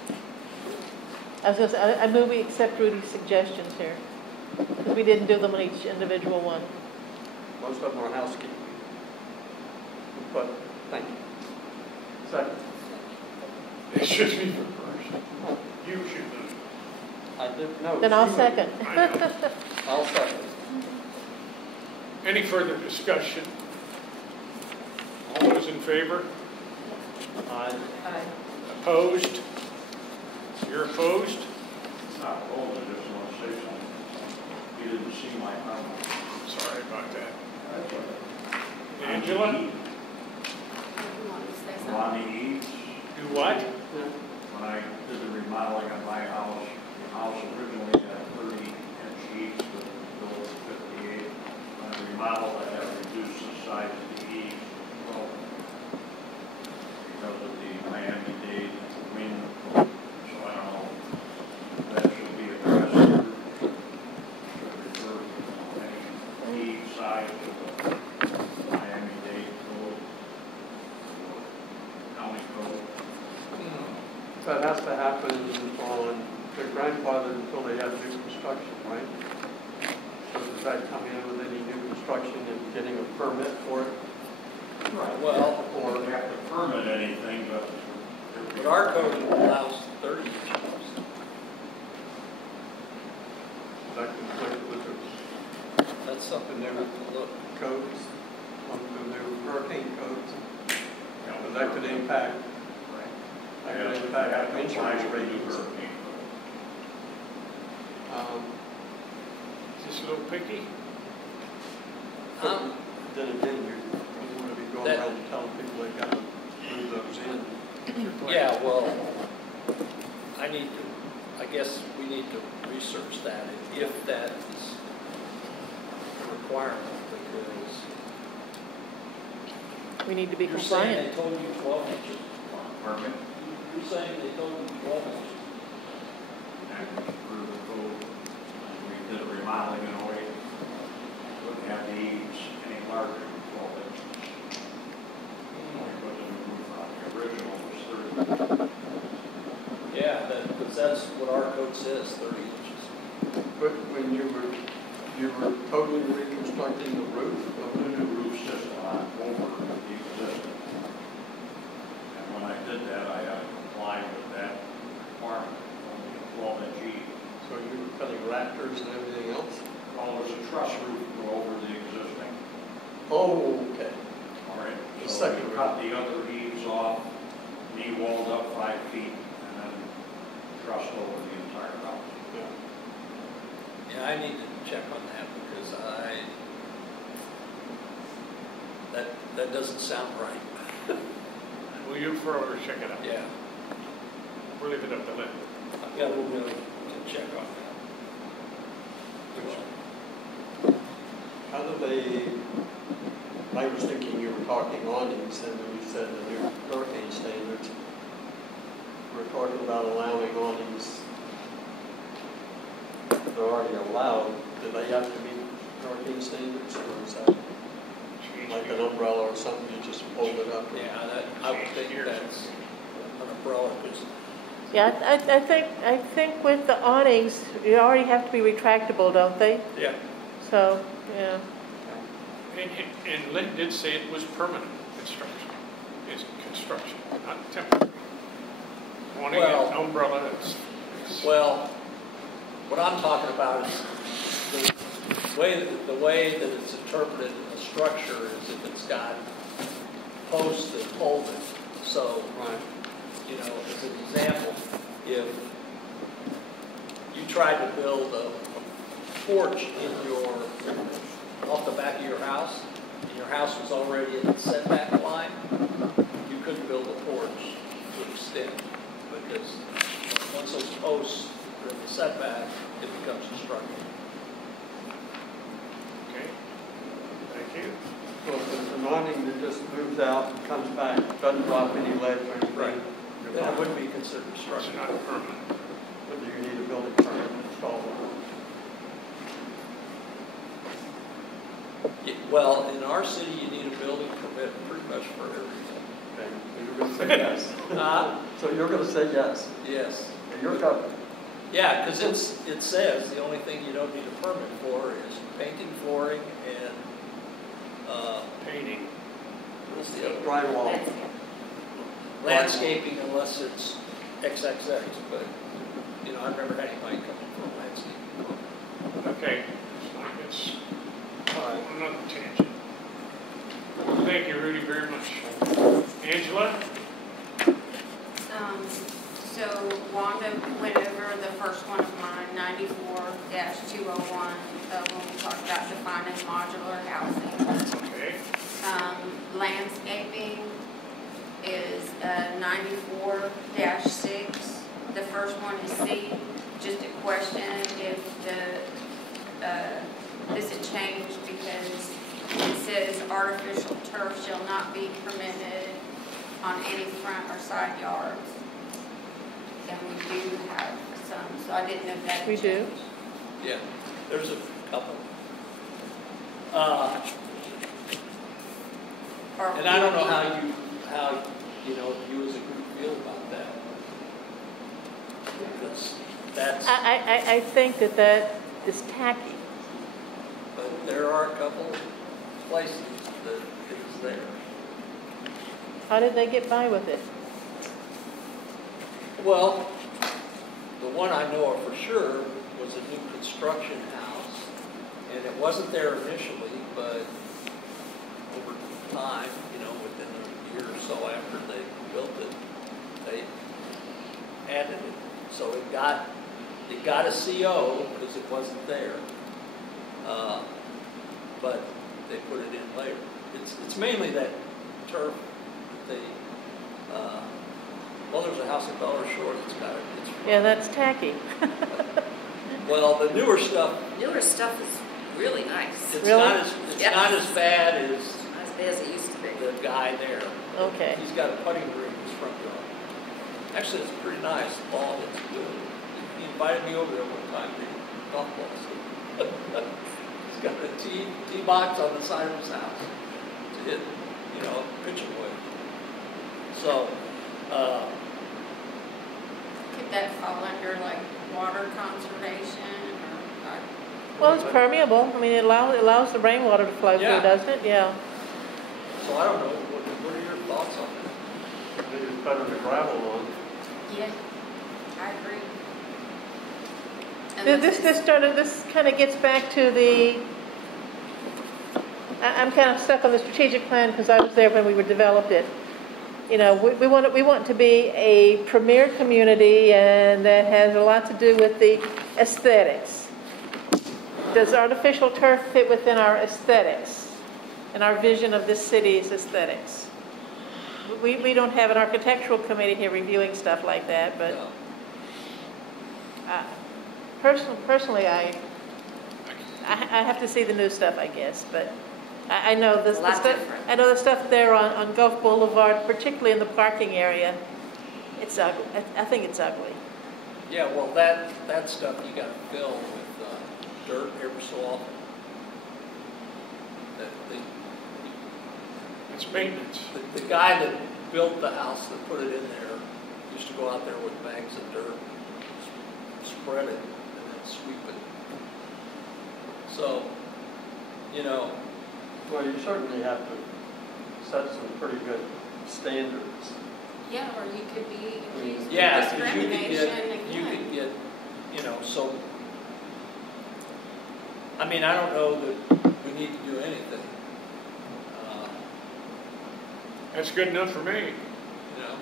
I was going to say, I move we accept Rudy's suggestions here. Because we didn't do them on each individual one. Most of them are housekeeping. But, thank you. Second. It should be reversed. You should move. I did, no. Then I'll she second. I know. I'll second. Any further discussion? All those in favor? Aye. Opposed? You're opposed? Not old, I just want to say something. You didn't see my comment. Sorry about that. That's okay. Angela? You want to say something? Ronnie Eads, Do what? when I did the remodeling of my house, the house originally had 30-inch eaves, but built 58. When I remodeled, I had to reduce the size of the eaves to 12 because of the Miami-Dade wind. So I don't know if that should be addressed here. Should refer to any eave size of the Miami-Dade code or county code. That has to happen on their grandfather until they have new construction, right? So does that come in with any new construction? construction and getting a permit for it? Right. Well, Or they have to permit anything, but our code allows 30 inches. Does that conflict with the That's something they have to look. codes, on the new hurricane codes? you know, But that could impact, They that have could to impact comply insurance with the new ratings. hurricane code. Just a little picky. Then again, you want to be going That- around telling people they got to move those in. Yeah, well, I guess we need to research that, if that is a requirement, because We need to be you're saying compliant. they told you 12 inches. Pardon me? You're saying they told you 12 inches. And through the code, we did a remodeling in a way, wouldn't have the eaves any larger than 12 inches. When we put the new roof on, the original was 30. Yeah, because that's what our code says, 30 inches. But when you were totally reconstructing the roof, Put the new roof system on over the existing. And when I did that, I had to comply with that requirement, only a 12-inch eave. so you were cutting rafters and everything else? Well, there's a truss roof to go over the existing, Oh, okay. all right? The So second we cut the other eaves off, knee walled up 5 feet, and then trussed over the entire house. Yeah, I need to check on that, because that doesn't sound right. Will you further check it out? Yeah, We'll leave it up to Lynn. I've got to really check on that. How do they, I was thinking you were talking awnings, and when you said the new hurricane standards, we're talking about allowing awnings. They're already allowed. Do they have to meet hurricane standards, or is that like an umbrella or something, you just fold it up? Yeah, I would think that's an umbrella, because Yeah, I think with the awnings, you already have to be retractable, don't they? yeah. So, yeah. And Lynn did say it was permanent construction. It's construction, not temporary. Wanting Well- an umbrella, it's Well, what I'm talking about is the way that it's interpreted in the structure is if it's got posts that hold it. So, Right. you know, as an example, if you tried to build a porch off the back of your house, and your house was already in the setback line, you couldn't build a porch to extend, because once those posts are in the setback, it becomes a structure. okay. Thank you. Well, if it's an awning that just moves out and comes back, doesn't drop any ledge or anything. Right. you're Then it fine. wouldn't be considered It's structure. not permanent. But do you need a building permit to install one? Well, in our city, you need a building permit pretty much for everything. Okay, so you're going to say yes. So you're going to say yes. Yes. And you're covered. Yeah, because it says the only thing you don't need a permit for is painting, flooring, and Painting. what's the other? Drywall. Landscaping, unless it's XXX, but, you know, I've never had anybody come in for landscaping. Okay. It's another tangent. Thank you, Rudy, very much. Angela? So Wanda went over the first one of mine, 94-201, when we talked about defining modular housing. Okay. Landscaping is 94-6. The first one is C. Just a question if this had changed, because it says artificial turf shall not be permitted on any front or side yards. And we do have some, so I didn't know if that had We do. changed. Yeah, there's a couple. And I don't know how you as a group feel about that. Because that's, I think that is tacky. But there are a couple places that it's there. How did they get by with it? Well, the one I know of for sure was a new construction house, and it wasn't there initially, but over time, you know, within a year or so after they built it, they added it. So it got a CO because it wasn't there, but they put it in later. It's mainly that turf that they. Well, there's a house in Dollar Shore that's got it. Yeah, that's tacky. Well, the newer stuff. Newer stuff is really nice. It's Really? not as bad as Not as bad as it used to be. the guy there. Okay. He's got a putting green in his front yard. Actually, it's pretty nice. The ball hits good. He invited me over there one time to golf balls. He's got a tee box on the side of his house to hit, you know, pitching with. So. Could that fall under like water conservation or? Well, it's permeable. I mean, it allows the rainwater to flow Yeah. through, doesn't it? Yeah. So I don't know. What are your thoughts on that? I think it's better to gravel on. Yeah, I agree. This kind of gets back to the. I'm kind of stuck on the strategic plan because I was there when we developed it. You know, we want to be a premier community, and that has a lot to do with the aesthetics. Does artificial turf fit within our aesthetics and our vision of this city's aesthetics? We don't have an architectural committee here reviewing stuff like that, but personally, I have to see the new stuff, I guess, but. I know the stuff. I know the stuff there on Gulf Boulevard, particularly in the parking area. It's ugly. I think it's ugly. Yeah, well, that stuff you got to fill with dirt every so often. It's maintenance. The guy that built the house that put it in there used to go out there with bags of dirt, spread it, and then sweep it. So, you know. Well, you certainly have to set some pretty good standards. Yeah, or you could be accused of Yeah, discrimination. you could get, you know, so. I mean, I don't know that we need to do anything. That's good enough for me. You know.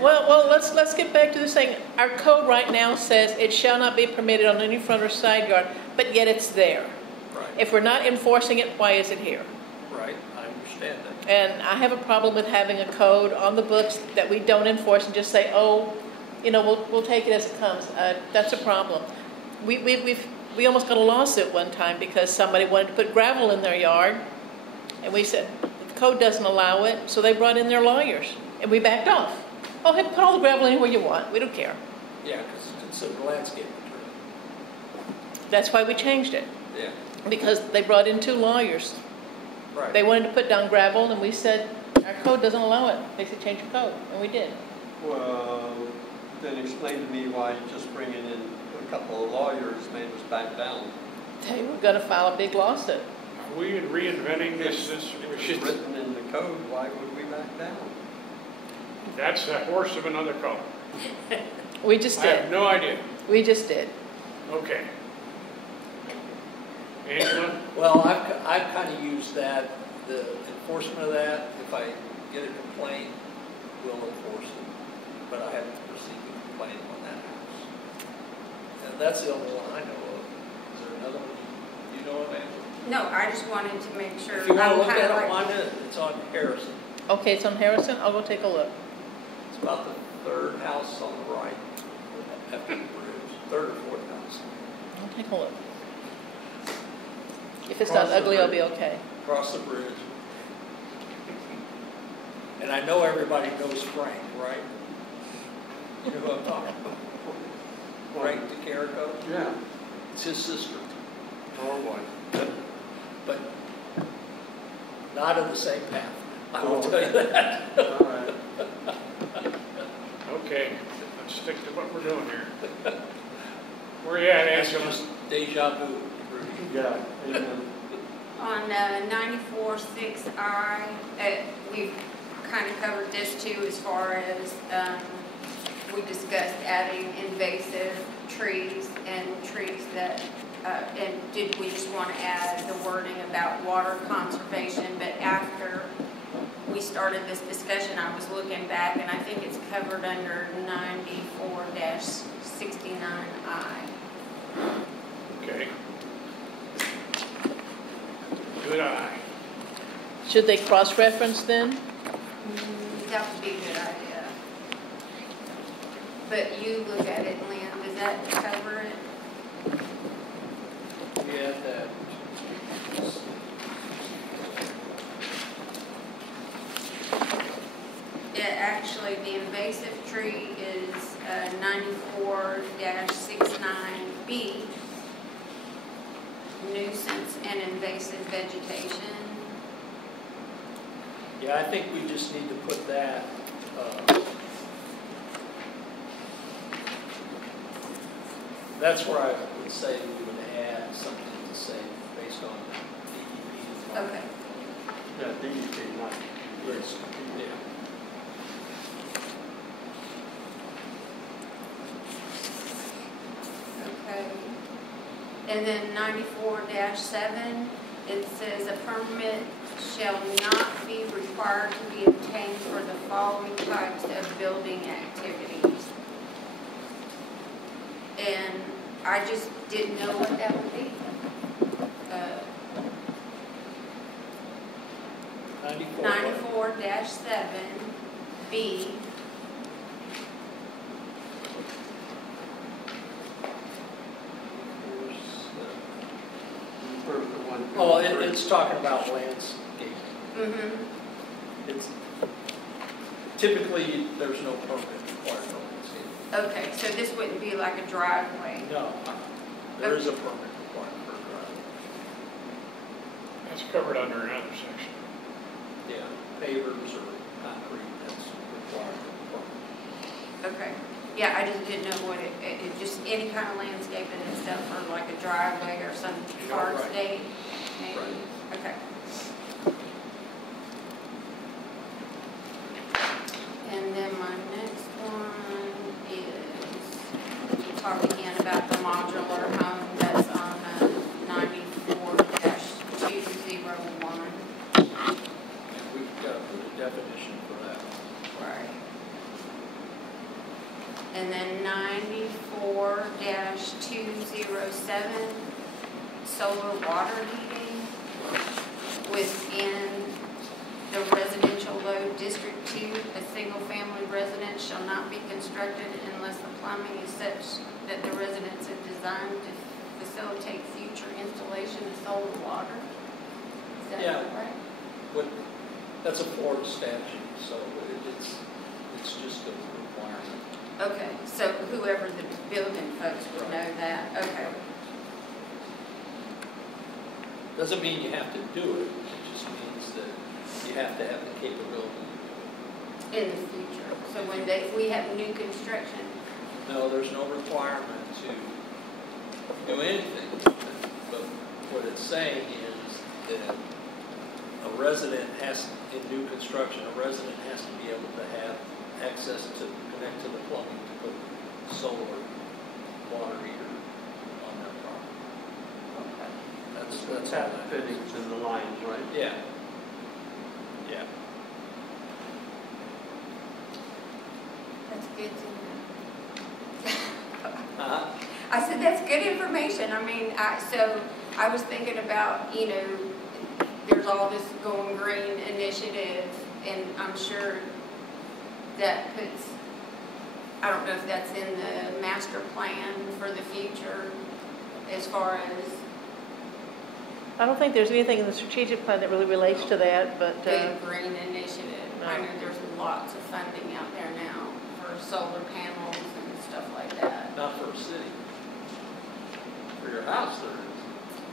Well, let's get back to this thing. Our code right now says it shall not be permitted on any front or side yard, but yet it's there. Right. If we're not enforcing it, why is it here? Right, I understand that. And I have a problem with having a code on the books that we don't enforce and just say, oh, you know, we'll take it as it comes. That's a problem. We almost got a lawsuit one time because somebody wanted to put gravel in their yard, and we said the code doesn't allow it, so they brought in their lawyers, and we backed off. Oh, hey, put all the gravel anywhere you want. We don't care. Yeah, because it's considered landscape material. That's why we changed it. Yeah. Because they brought in 2 lawyers. Right. They wanted to put down gravel, and we said, our code doesn't allow it. They said, change your code, and we did. Well, then explain to me why just bringing in a couple of lawyers made us back down. They were going to file a big lawsuit. Are we reinventing this? If it's written in the code, why would we back down? That's a horse of another color. We just I have did. no idea. We just did. Okay. Angela? Well, I've kind of used that, the enforcement of that. If I get a complaint, we'll enforce it. But I haven't received a complaint on that house. And that's the only one I know of. Is there another one you know of, Angela? No, I just wanted to make sure. If you want to I'm look kinda at it, like- it's on Harrison. Okay, it's on Harrison. I'll go take a look. It's about the 3rd house on the right after the bridge. 3rd or 4th house. I'll take a look. If it's not ugly, I'll be okay. Across the bridge. And I know everybody knows Frank, right? You know who I'm talking about? Frank DeCarico? Yeah. It's his sister. Or what? But not on the same path. I will tell you that. All right. Okay, let's stick to what we're doing here. Where you at, It's Angela? just deja vu, Bruce. Yeah, amen. On 94.6I, we've kind of covered this too as far as we discussed adding invasive trees and trees that, and did we just want to add the wording about water conservation, but after we started this discussion, I was looking back and I think it's covered under 94-69I. Okay. Good eye. Should they cross-reference then? That would be a good idea. But you look at it, Lynn, does that cover it? Yeah, that. Yeah, actually, the invasive tree is 94-69B, nuisance and invasive vegetation. Yeah, I think we just need to put that, that's where I would say we would add something to say based on DEP. Okay. Yeah, DEP, not. Yes, yeah. Okay. And then 94-7, it says a permit shall not be required to be obtained for the following types of building activities. And I just didn't know what that would be. 94-7B. Oh, it's talking about landscape. Mm-hmm. It's typically there's no permit required for landscape. Okay, so this wouldn't be like a driveway. No, there is a permit required for a driveway. That's covered under another section. Yeah, pavers or concrete, that's required for a permit. Okay. Yeah, I just didn't know what it just any kind of landscaping and stuff, or like a driveway or some park right. state, maybe. Right. Okay. And then my next one is, we'll talk again about the modular home that's on 94-201. And we've got to put a definition for that. Right. And then 94-207, solar water heating within the residential load district 2. A single-family residence shall not be constructed unless the plumbing is such that the residence is designed to facilitate future installation of solar water. Is that right? That's a Florida statute, so it's just a requirement. Okay, so whoever the building folks would know that. Okay. Doesn't mean you have to do it. It just means that you have to have the capability to do In the future. So when we have new construction. it. No, there's no requirement to do anything. But what it's saying is that a resident has, in new construction, a resident has to be able to have access to connect to the plumbing to put solar water heater on their property. Okay. That's Tap all that is. fittings in the lines, right? Yeah. Yeah. That's good to know. Uh-huh. I said, that's good information. I mean, so I was thinking about, there's all this Going Green initiative, and I'm sure that puts, I don't know if that's in the master plan for the future as far as I don't think there's anything in the strategic plan that really relates to that, but the green initiative. No. I know there's lots of funding out there now for solar panels and stuff like that. Not for a city. For your house, there is.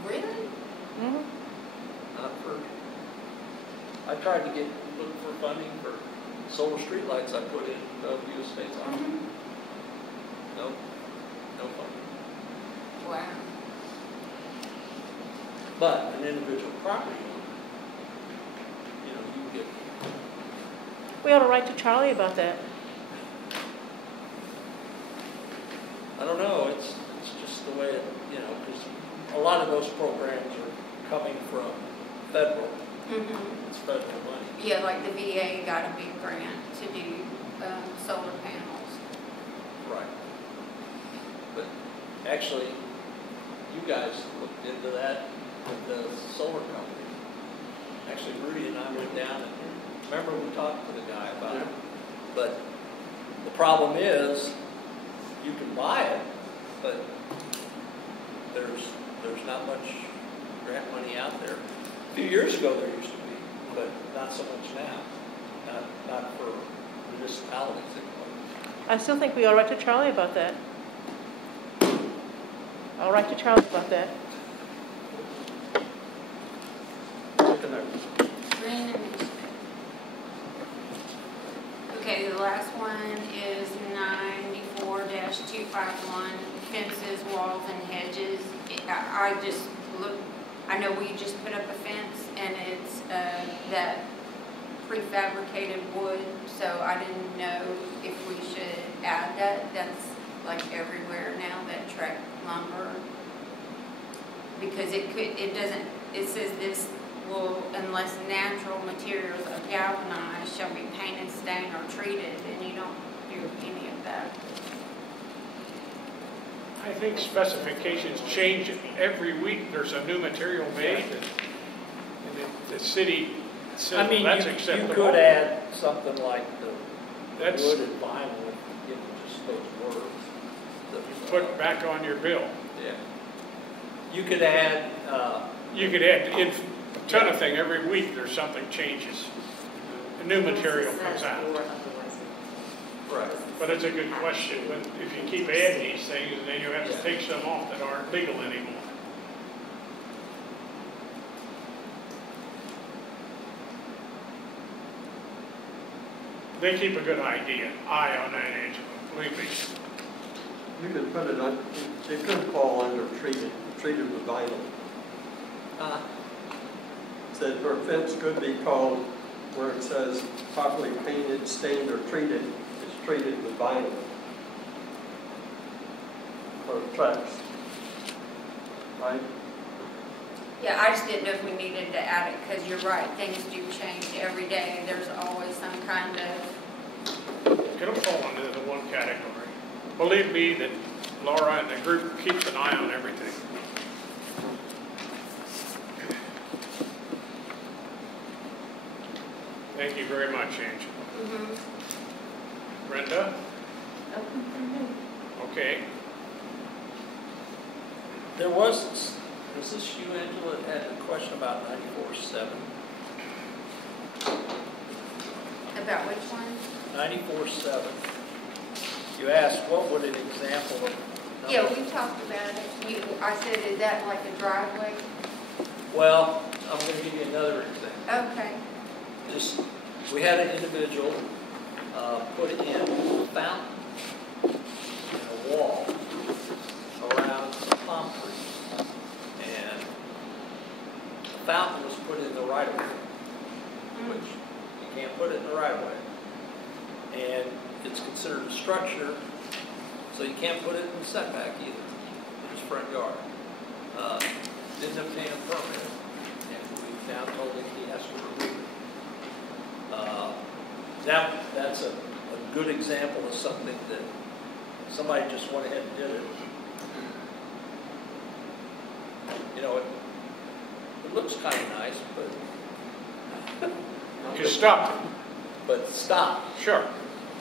Really? mhm. Not for. I tried to look for funding for solar streetlights I put in Bellevue Estates on. Mm-hmm. No funding. Wow. But an individual property owner, you know, you get, We ought to write to Charlie about that. I don't know, it's just the way it, you know, because a lot of those programs are coming from federal. Mm-hmm. It's federal money. Yeah, like the VA got a big grant to do solar panels. Right. But actually, you guys looked into that with the solar company. Actually, Rudy and I went down and remember we talked to the guy about it. But the problem is, you can buy it, but there's not much grant money out there. A few years ago there used to be, but not so much now. Not for municipalities anymore. I still think we ought to write to Charlie about that. I'll write to Charlie about that. Green initiative. Okay, the last one is 94-251, fences, walls, and hedges. I just look, I know we just put up a fence, and it's that prefabricated wood, so I didn't know if we should add that. That's like everywhere now, that Trek lumber. Because it says this will, unless natural materials are galvanized, shall be painted, stained, or treated, and you don't do any of that. I think specifications change every week. There's a new material made, and the city says, I mean, well, that's you acceptable. could add something like the That's wood and vinyl, you know, just those words. put back on your bill. Yeah. You could add. You could add in a ton of thing every week. There's something changes. A new material comes out. Right. But it's a good question. But if you keep adding these things, then you have to take some off that aren't legal anymore. They keep a good eye on that, Angela. Believe me. You could put it on, it could fall under treated with vinyl. Said for a fence could be called, where it says properly painted, stained, or treated, it's treated with vinyl. Or tracks. Right? Yeah, I just didn't know if we needed to add it, because you're right, things do change every day. There's always some kind of... It'll fall into the one category. Believe me that Laura and the group keeps an eye on everything. Thank you very much, Angela. Brenda? Okay. There was this you, Angela, that had a question about 94.7? About which one? 94.7. You asked what would an example of... Yeah, we talked about it. I said, is that like a driveway? Well, I'm going to give you another example. Okay. Just, we had an individual put in a fountain in a wall around some palm trees. And the fountain was put in the right of way, which you can't put it in the right of way. And it's considered a structure, so you can't put it in the setback either, in his front yard. Didn't obtain a permit, and we've now told him he has to remove it. That's a good example of something that somebody just went ahead and did it. You know, it looks kind of nice, but... Just stop. But stop. Sure.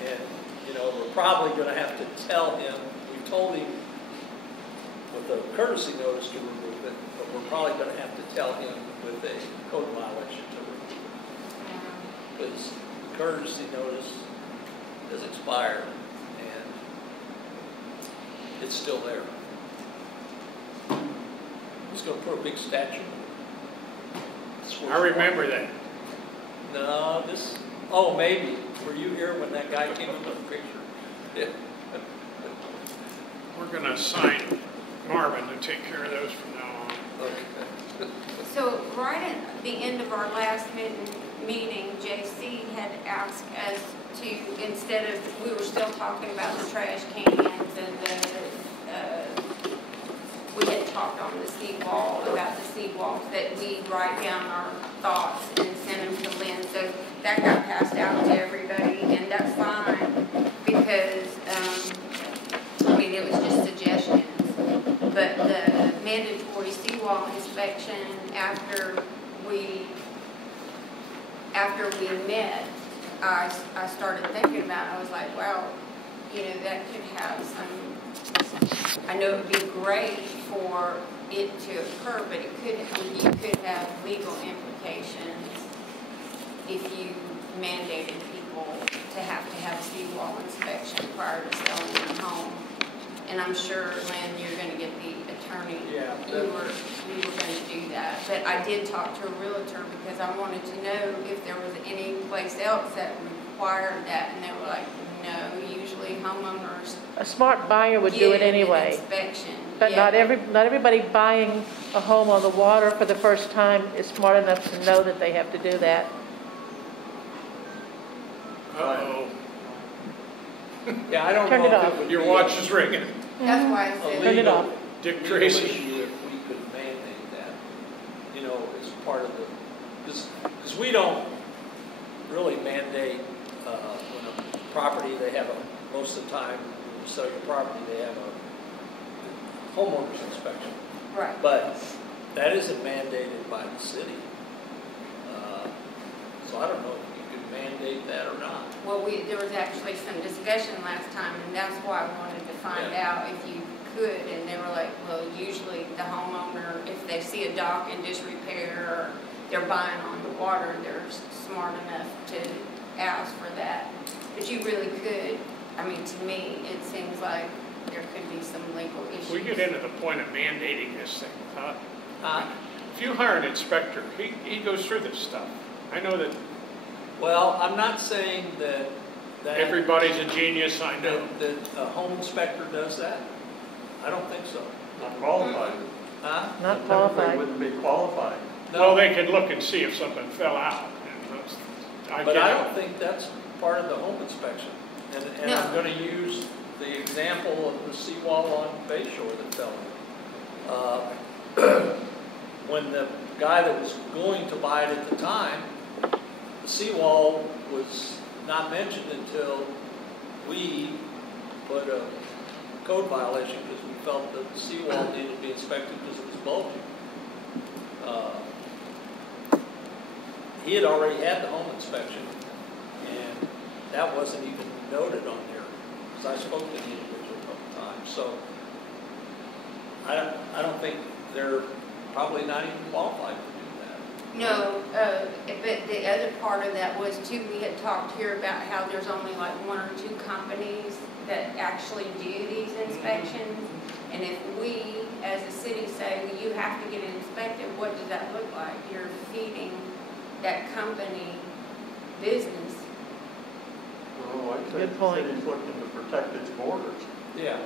And, you know, we're probably going to have to tell him, we told him with a courtesy notice to remove it, but we're probably going to have to tell him with a code violation to remove it. Because the courtesy notice has expired and it's still there. He's going to put a big statue. I remember that. No, oh, maybe. Were you here when that guy came in with the picture? Yeah. We're going to assign Marvin to take care of those from now on. Okay. So right at the end of our last meeting, JC had asked us to, instead of, we were still talking about the trash cans and we had talked on the seawall, about the seawalls, that we write down our thoughts and send them to Lynn. So that got passed out to everybody, and that's fine because, I mean, it was just suggestions. But the mandatory seawall inspection after we met, I started thinking about it. I was like, wow, you know, that could have some, I know it would be great for it to occur, but you could have legal implications if you mandated people to have a seawall inspection prior to selling their home. And I'm sure, Lynn, you're going to get the attorney. Yeah. You were going to do that. But I did talk to a realtor because I wanted to know if there was any place else that required that, and they were like, no, usually homeowners. A smart buyer would do it anyway. Inspection. But yeah. not everybody buying a home on the water for the first time is smart enough to know that they have to do that. Uh-oh. Yeah, I don't Turn know it if off. would Your be watch is ringing. That's why I a said. Turn it off. Dick legal Tracy. issue if we could mandate that, you know, as part of the, because we don't really mandate when a property, they have a, most of the time when you sell your property, they have a homeowner's inspection. Right. But that isn't mandated by the city. So I don't know if you could mandate that or not. Well, there was actually some discussion last time, and that's why I wanted to find out if you could. And they were like, well, usually the homeowner, if they see a dock in disrepair or they're buying on the water, they're smart enough to ask for that. But you really could. I mean, to me, it seems like there could be some legal issues. We get into the point of mandating this thing. If you hire an inspector, he goes through this stuff. I know that. Well, I'm not saying that Everybody's a genius, I know. That a home inspector does that. I don't think so. Not qualified. Huh? Not They qualified. wouldn't be qualified. No. Well, they can look and see if something fell out. But I don't think that's part of the home inspection. And No. I'm going to use the example of the seawall on Bay Shore that fell in. When the guy that was going to buy it at the time, the seawall was not mentioned until we put a code violation because we felt that the seawall needed to be inspected because it was bulging. He had already had the home inspection, and that wasn't even noted on there because I spoke to the individual a couple times. So I don't think they're probably not even qualified to do that. No, but the other part of that was too, we had talked here about how there's only like 1 or 2 companies that actually do these inspections. And if we, as a city, say, well, you have to get it inspected, what does that look like? You're feeding that company business. Well, like I said, Good point. the city's looking to protect its borders. Yeah.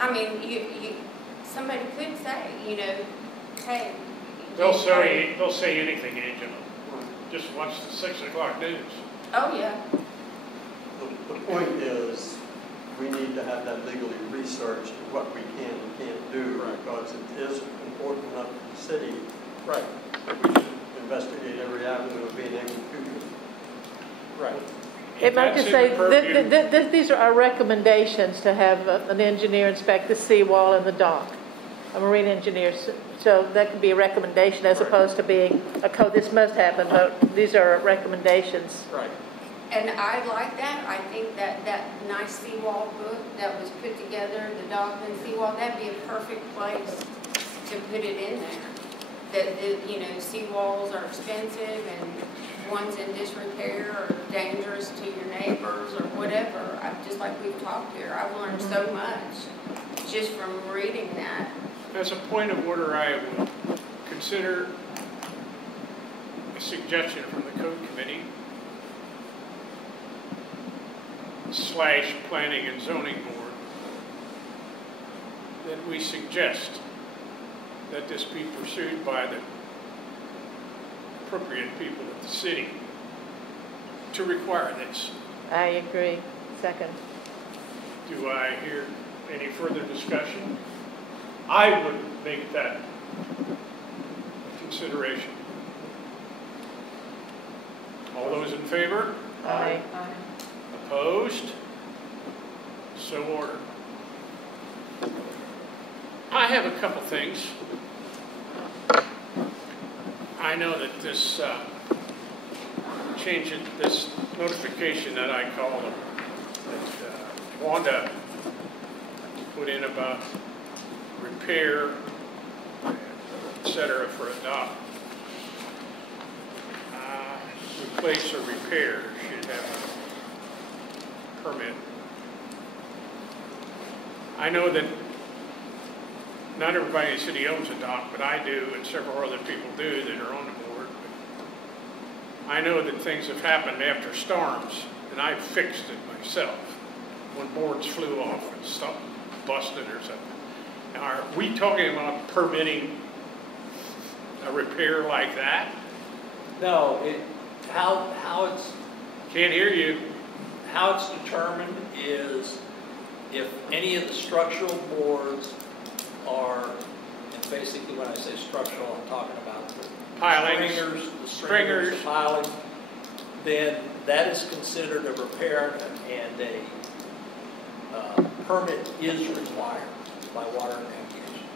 I mean, somebody could say, you know, hey. They'll say anything, Angela. Just watch the 6 o'clock news. Oh, yeah. The point is, we need to have that legally researched what we can and can't do, because it is important enough to the city. Right. That we should investigate every avenue of being able to do it. Right. It might That's just in say, the purview. these are our recommendations to have an engineer inspect the seawall and the dock, a marine engineer. So that could be a recommendation as opposed to being a code, this must happen, but these are recommendations. Right. And I like that. I think that nice seawall book that was put together, the dock and seawall, that'd be a perfect place to put it in there. That, you know, seawalls are expensive and one's in disrepair or dangerous to your neighbors or whatever. Just like we've talked here, I've learned so much just from reading that. As a point of order, I would consider a suggestion from the Code Committee / Planning and Zoning Board that we suggest that this be pursued by the appropriate people at the city to require this. I agree. Second. Do I hear any further discussion? I would make that consideration. All those in favor? Aye. Opposed? So ordered. I have a couple things. I know that this change, this notification that I called them, that Wanda put in about repair, et cetera, for a dock. Replace or repair should have a permit. I know that not everybody in the city owns a dock, but I do, and several other people do that are on the board. I know that things have happened after storms, and I've fixed it myself when boards flew off and stuff busted or something. Now, are we talking about permitting a repair like that? No, how it's Can't hear you. how it's determined is if any of the structural boards are, and basically when I say structural, I'm talking about the Pilings, the stringers. the piling, then that is considered a repair, and a permit is required by water and navigation.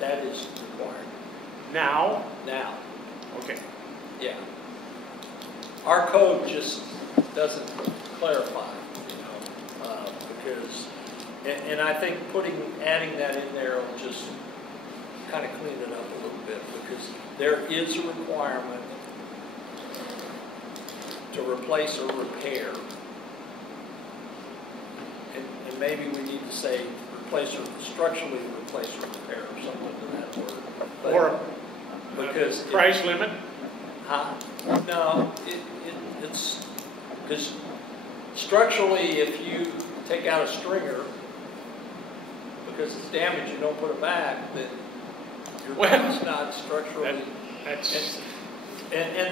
That is required. Now? Now, Okay. yeah. Our code just doesn't clarify, because, and I think adding that in there will just kind of clean it up a little bit, because there is a requirement to replace or repair. And maybe we need to say replace or structurally replace or repair or something to that word. But, Or because price limit? No, it's because structurally, if you take out a stringer because it's damaged, you don't put it back, then it's not structurally. And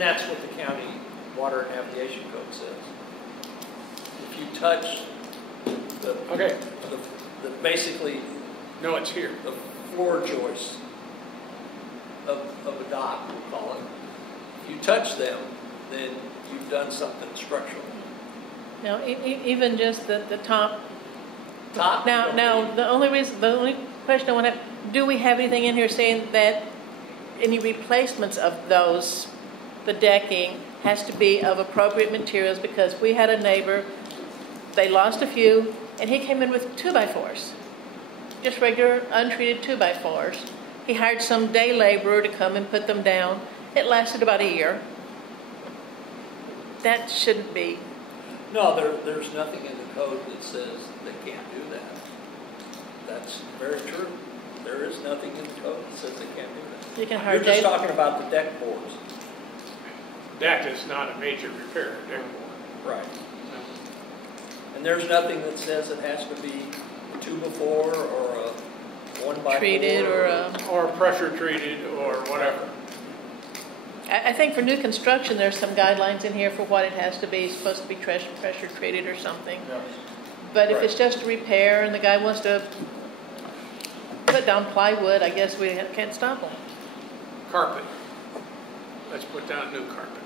that's what the county water and navigation code says. If you touch the basically No, it's here. the floor joists of a dock, we'll call it. If you touch them, then you've done something structural. Now, even just the top. Top. Now, the only question I want to, do we have anything in here saying that any replacements of those, the decking, has to be of appropriate materials? Because we had a neighbor, they lost a few, and he came in with 2x4s, just regular untreated 2x4s. He hired some day laborer to come and put them down. It lasted about a year. That shouldn't be. No, there's nothing in the code that says they can't do that. That's very true. There is nothing in the code that says they can't do that. You can hire You're just talking about the deck boards. Deck is not a major repair, deck board. Right. And there's nothing that says it has to be a 2x4 or a 1x4. Treated Or pressure treated or whatever. I think for new construction, there's some guidelines in here for what it has to be. It's supposed to be pressure treated or something. Yes. But if it's just a repair and the guy wants to put down plywood, I guess we can't stop him. Carpet. Let's put down new carpet.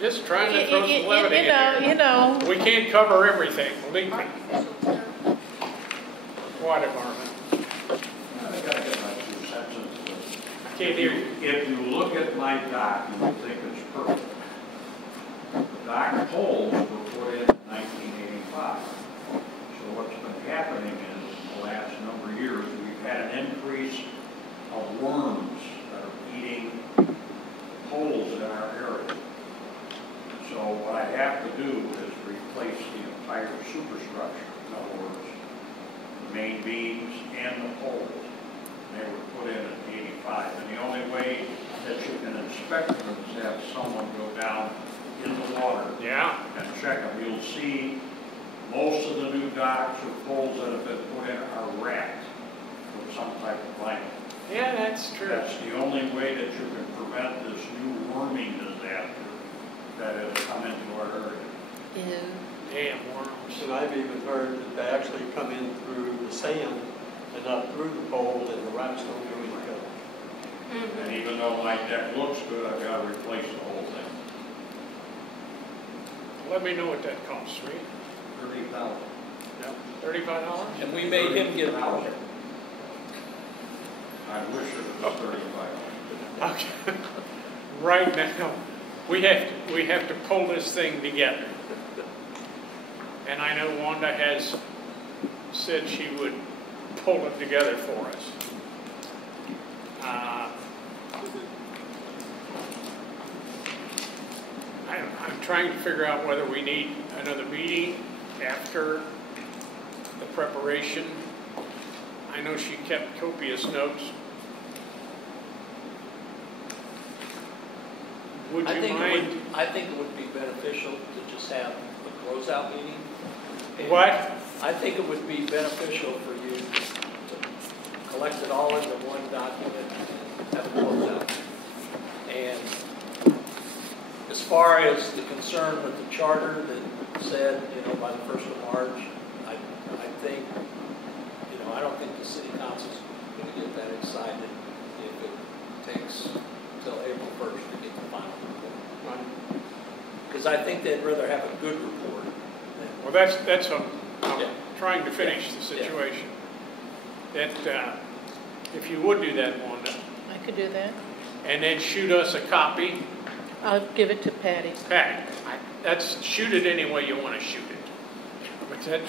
Just trying to throw some levity in here. You know. We can't cover everything, believe me. Water department. I gotta get my 2 cents into this. I can't hear you. If you look at my dock, you would think it's perfect. The dock poles were put in 1985. So what's been happening is, in the last number of years, we've had an increase of worms that are eating poles in our area. So what I have to do is replace the entire superstructure. In other words, the main beams and the poles. They were put in 85. And the only way that you can inspect them is have someone go down in the water and check them. You'll see most of the new docks or poles that have been put in are wrapped with some type of vinyl. Yeah, that's true. That's the only way that you can prevent this new worming disaster that has come into our area. Ew. Damn worms. And I've even heard that they actually come in through the sand and up through the pole, and the rats don't do any good. And even though my deck looks good, I've got to replace the whole thing. Let me know what that costs, me. $30,000. Yep. $35? And we made him get a permit. I wish it was 35. Okay. Right now, we have to pull this thing together. And I know Wanda has said she would pull it together for us. I'm trying to figure out whether we need another meeting after the preparation. I know she kept copious notes. Would you mind? I think it would be beneficial to just have a closeout meeting. And What? I think it would be beneficial for you to collect it all into one document and have a closeout. And as far as the concern with the charter that said, by the 1st of March, I think, I don't think the city council's going to get that excited if it takes till April 1st to get the final report. Because I think they'd rather have a good report. Well, that's I'm Yeah. trying to finish the situation. That if you would do that, Wanda, I could do that. and then shoot us a copy. I'll give it to Patty. Patty, that's shoot it any way you want to shoot it. But that,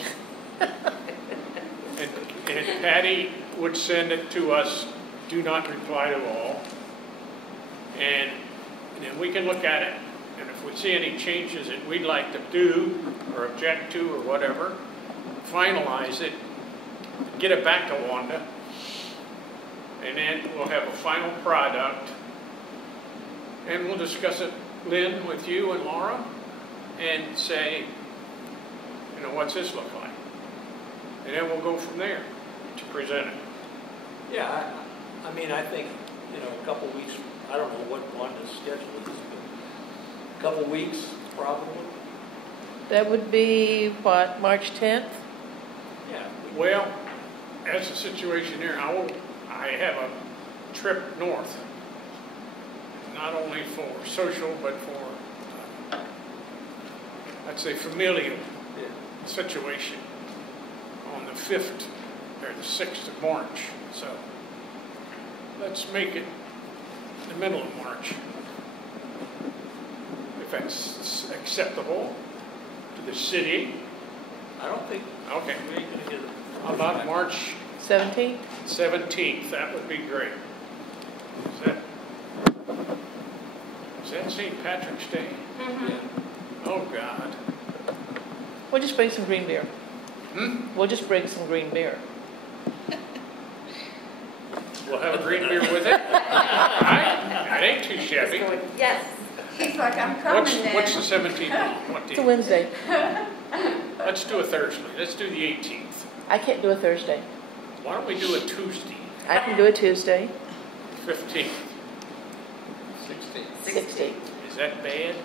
and Patty would send it to us. Do not reply to all, and then we can look at it. And if we see any changes that we'd like to do or object to or whatever, finalize it, get it back to Wanda, and then we'll have a final product. And we'll discuss it, Lynn, with you and Laura, and say, what's this look like? And then we'll go from there to present it. Yeah, I mean, I think, a couple weeks, I don't know what Wanda's schedule is, but a couple weeks, probably. That would be, what, March 10th? Yeah. Well, as the situation there, I have a trip north. Not only for social, but for, I'd say, familial situation on the 5th or the 6th of March. So let's make it the middle of March, if that's acceptable to the city. I don't think. Okay. We ain't gonna get it. How about March 17th? 17th? That would be great. Is that St. Patrick's Day? Mm-hmm. Oh, God. We'll just bring some green beer. We'll just bring some green beer. We'll have a green beer with it. That ain't too shabby. Yes. She's like, I'm coming then. What's the 17th? What It's a day? Wednesday. Let's do a Thursday. Let's do the 18th. I can't do a Thursday. Why don't we do a Tuesday? I can do a Tuesday. 15th. 16th. Is that bad?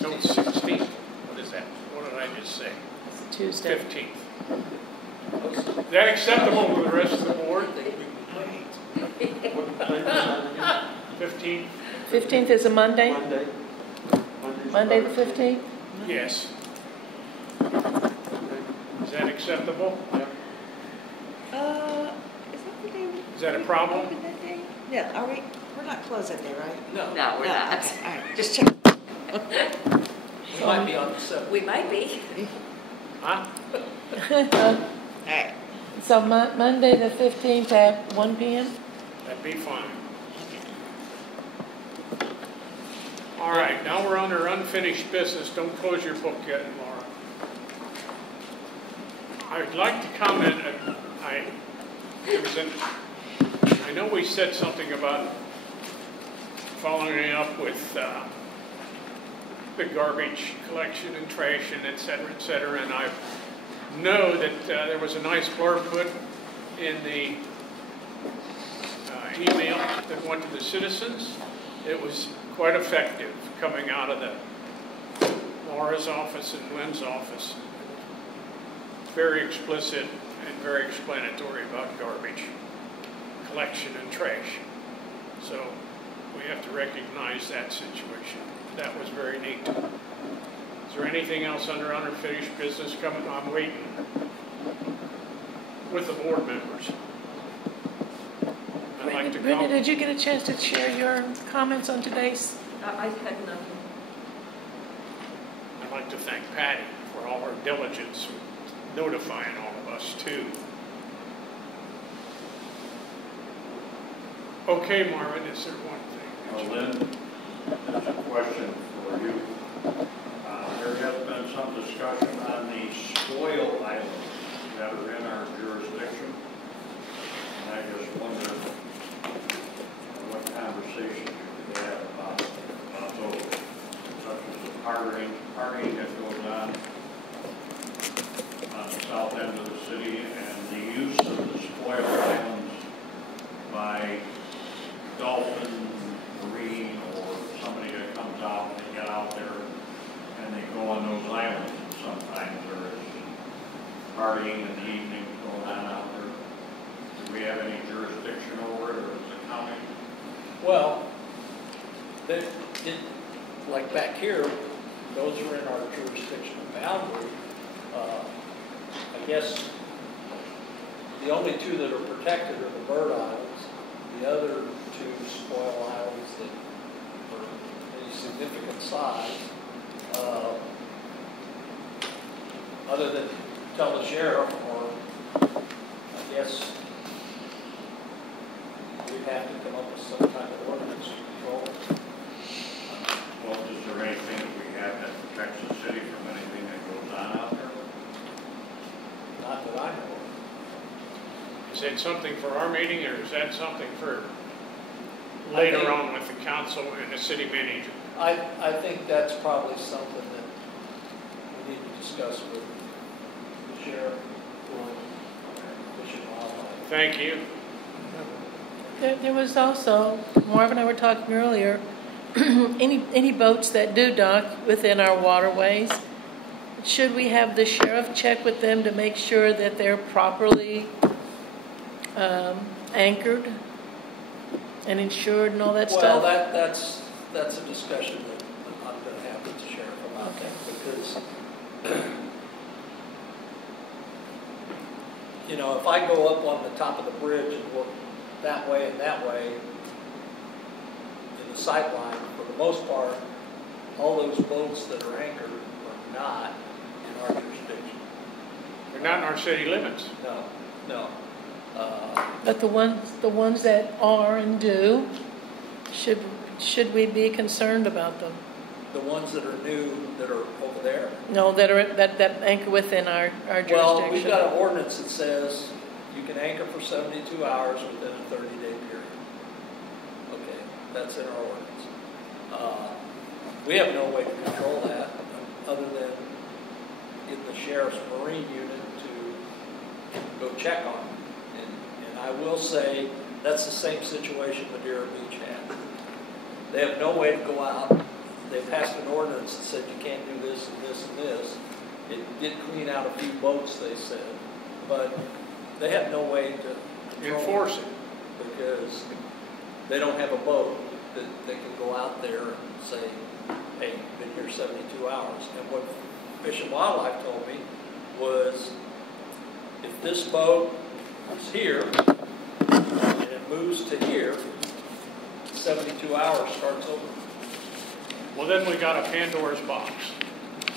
No, 16th. What is that? What did I just say? It's a Tuesday. 15th. Is that acceptable to the rest of the board? 15th? 15th is a Monday? Monday the 15th? Yes. Is that acceptable? Is that the day? Is that a problem? Open that day? Yeah, we're not closed that day, right? No. No, we're not. Okay, all right, just check. We might be on the 7th. We might be. Huh? All right. So Monday the 15th at 1 p.m.? That'd be fine. All right, now we're under unfinished business. Don't close your book yet, Laura. I'd like to comment. I know we said something about following up with the garbage collection and trash and et cetera, and I know that there was a nice blurb put in the email that went to the citizens. It was quite effective coming out of the Laura's office and Lynn's office. Very explicit and very explanatory about garbage collection and trash. So we have to recognize that situation. That was very neat. Is there anything else under unfinished business coming? I'm waiting with the board members. I'd like to Brenda, did you get a chance to share your comments on today's? I had nothing. I'd like to thank Patty for all her diligence with notifying all of us too. Okay, Marvin, is there one thing? Lynn, there's a question for you. There has been some discussion on the spoil items that are in our jurisdiction. And I just wonder what conversation you could have about those, such as the partying that goes on the south end of the city and the use of the spoil islands by dolphin, marine, or somebody that comes out and they get out there and they go on those islands. And sometimes there is partying in the evening going on out there. Do we have any jurisdiction over it, or is the county? Well, like back here, those are in our jurisdiction boundary. I guess the only two that are protected are the bird islands. The other two spoil islands that are any significant size, other than tell the sheriff, or I guess we'd have to come up with some kind of ordinance to control it. Well, is there anything that we have that protects the city from anything that goes on out there? Not that I know of. Is that something for our meeting, or is that something for later on with the council and the city manager? I think that's probably something that we need to discuss with the sheriff or Fish and Wildlife. Thank you. There was also, Marv and I were talking earlier, any boats that do dock within our waterways, should we have the sheriff check with them to make sure that they're properly anchored and insured and all that stuff? Well, that's a discussion that I'm going to have with the sheriff about that, because you know, if I go up on the top of the bridge and look that way and that way in the sight line, for the most part, all those boats that are anchored are not in our jurisdiction. They're not in our city limits. No. But the ones that are and do, should we be concerned about them? The ones that are new, that are over there. No, that anchor within our jurisdiction. Well, we've got an ordinance that says you can anchor for 72 hours within a 30-day period. Okay, that's in our ordinance. We have no way to control that other than getting the sheriff's marine unit to go check on them. And I will say that's the same situation Madeira Beach had. They have no way to go out. They passed an ordinance that said you can't do this and this and this. It did clean out a few boats, they said, but they have no way to enforce it because they don't have a boat that they can go out there and say, hey, you've been here 72 hours. And what Fish and Wildlife told me was, if this boat is here and it moves to here, 72 hours starts over. Well, then we got a Pandora's box.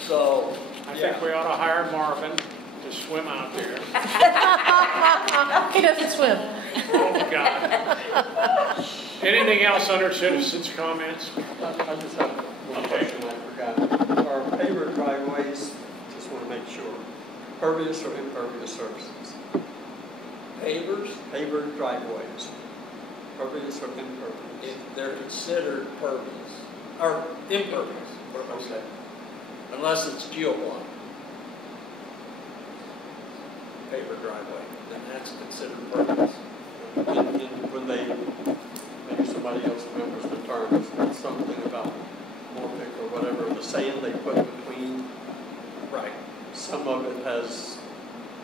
So I think we ought to hire Marvin to swim out there. He doesn't swim. Oh, God. Anything else under citizens' comments? I just have one question I forgot. Our paver driveways, just want to make sure, pervious or impervious surfaces? Pavers, Paver driveways, pervious or impervious? they're considered pervious, or impervious, Okay. unless it's geoblock. Paver driveway, then that's considered pervious. And when when they, maybe somebody else remembers the term, it's something about morphic or whatever, the sand they put between. Right. Some of it has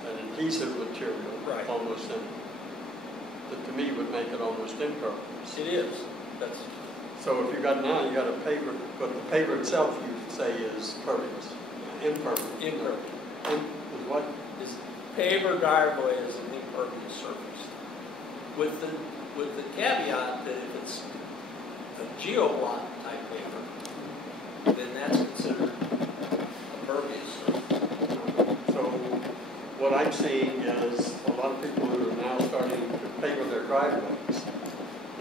an adhesive material, Right. almost in, that to me would make it almost impervious. It is. That's. So if you got now, you got a paver, but the paver itself you say is pervious, impervious. Impervious. Is what? Is paver driveway is an impervious surface. With the caveat that if it's a geoblock type paver, then that's considered a pervious surface. So what I'm seeing is a lot of people who are now starting to paver their driveways,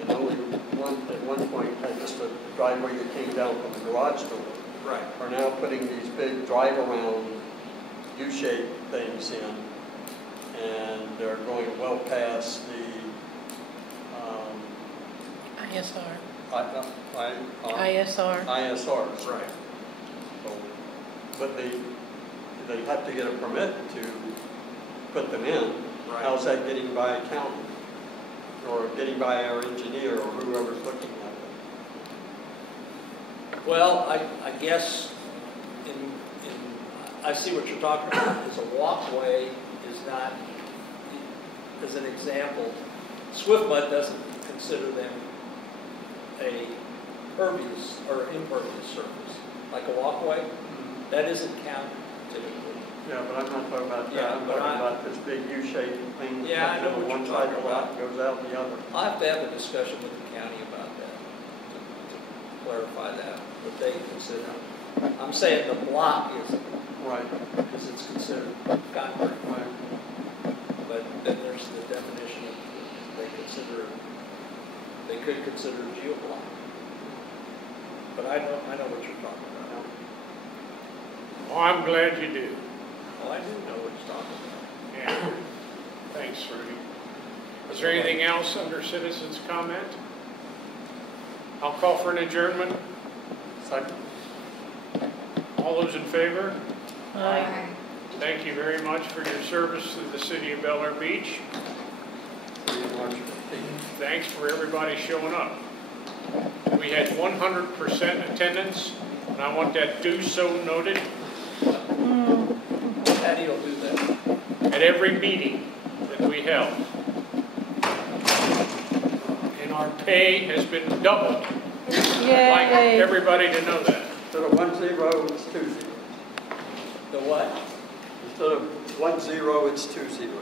and only at one point had just a driveway that came down from the garage door. Right. Are now putting these big drive-around U-shaped things in, and they're going well past the ISR. ISRs. Right. So, but they have to get a permit to put them in. Right. How's that getting by county? Or getting by our engineer or whoever's looking at it? Well, I guess I see what you're talking about. Is a walkway is not, as an example, Swift Mud doesn't consider them a pervious or impervious surface. Like a walkway, that isn't counted typically. Yeah, but I'm not talking about that. Yeah, I'm talking about this big U-shaped thing. Yeah, I know what one you're side talking goes out, about. goes out the other. I'll have to have a discussion with the county about that to clarify that, what they consider. I'm saying the block isn't, Right. because it's considered concrete. Right. But then there's the definition of they could consider a geoblock. But I know what you're talking about. Oh, I'm glad you do. Well, I do know what you're talking about. Yeah. Thanks, Rudy. Is there anything else under citizens' comment? I'll call for an adjournment. Second. All those in favor? Aye. Thank you very much for your service to the city of Bel Air Beach. Thanks for everybody showing up. We had 100% attendance, and I want that do so noted. Patty will do that. At every meeting that we held. And our pay has been doubled. I'd like Yay. everybody to know that. Instead of 1 0, it's 2 0. The what? Instead of 1 0, it's 2 0.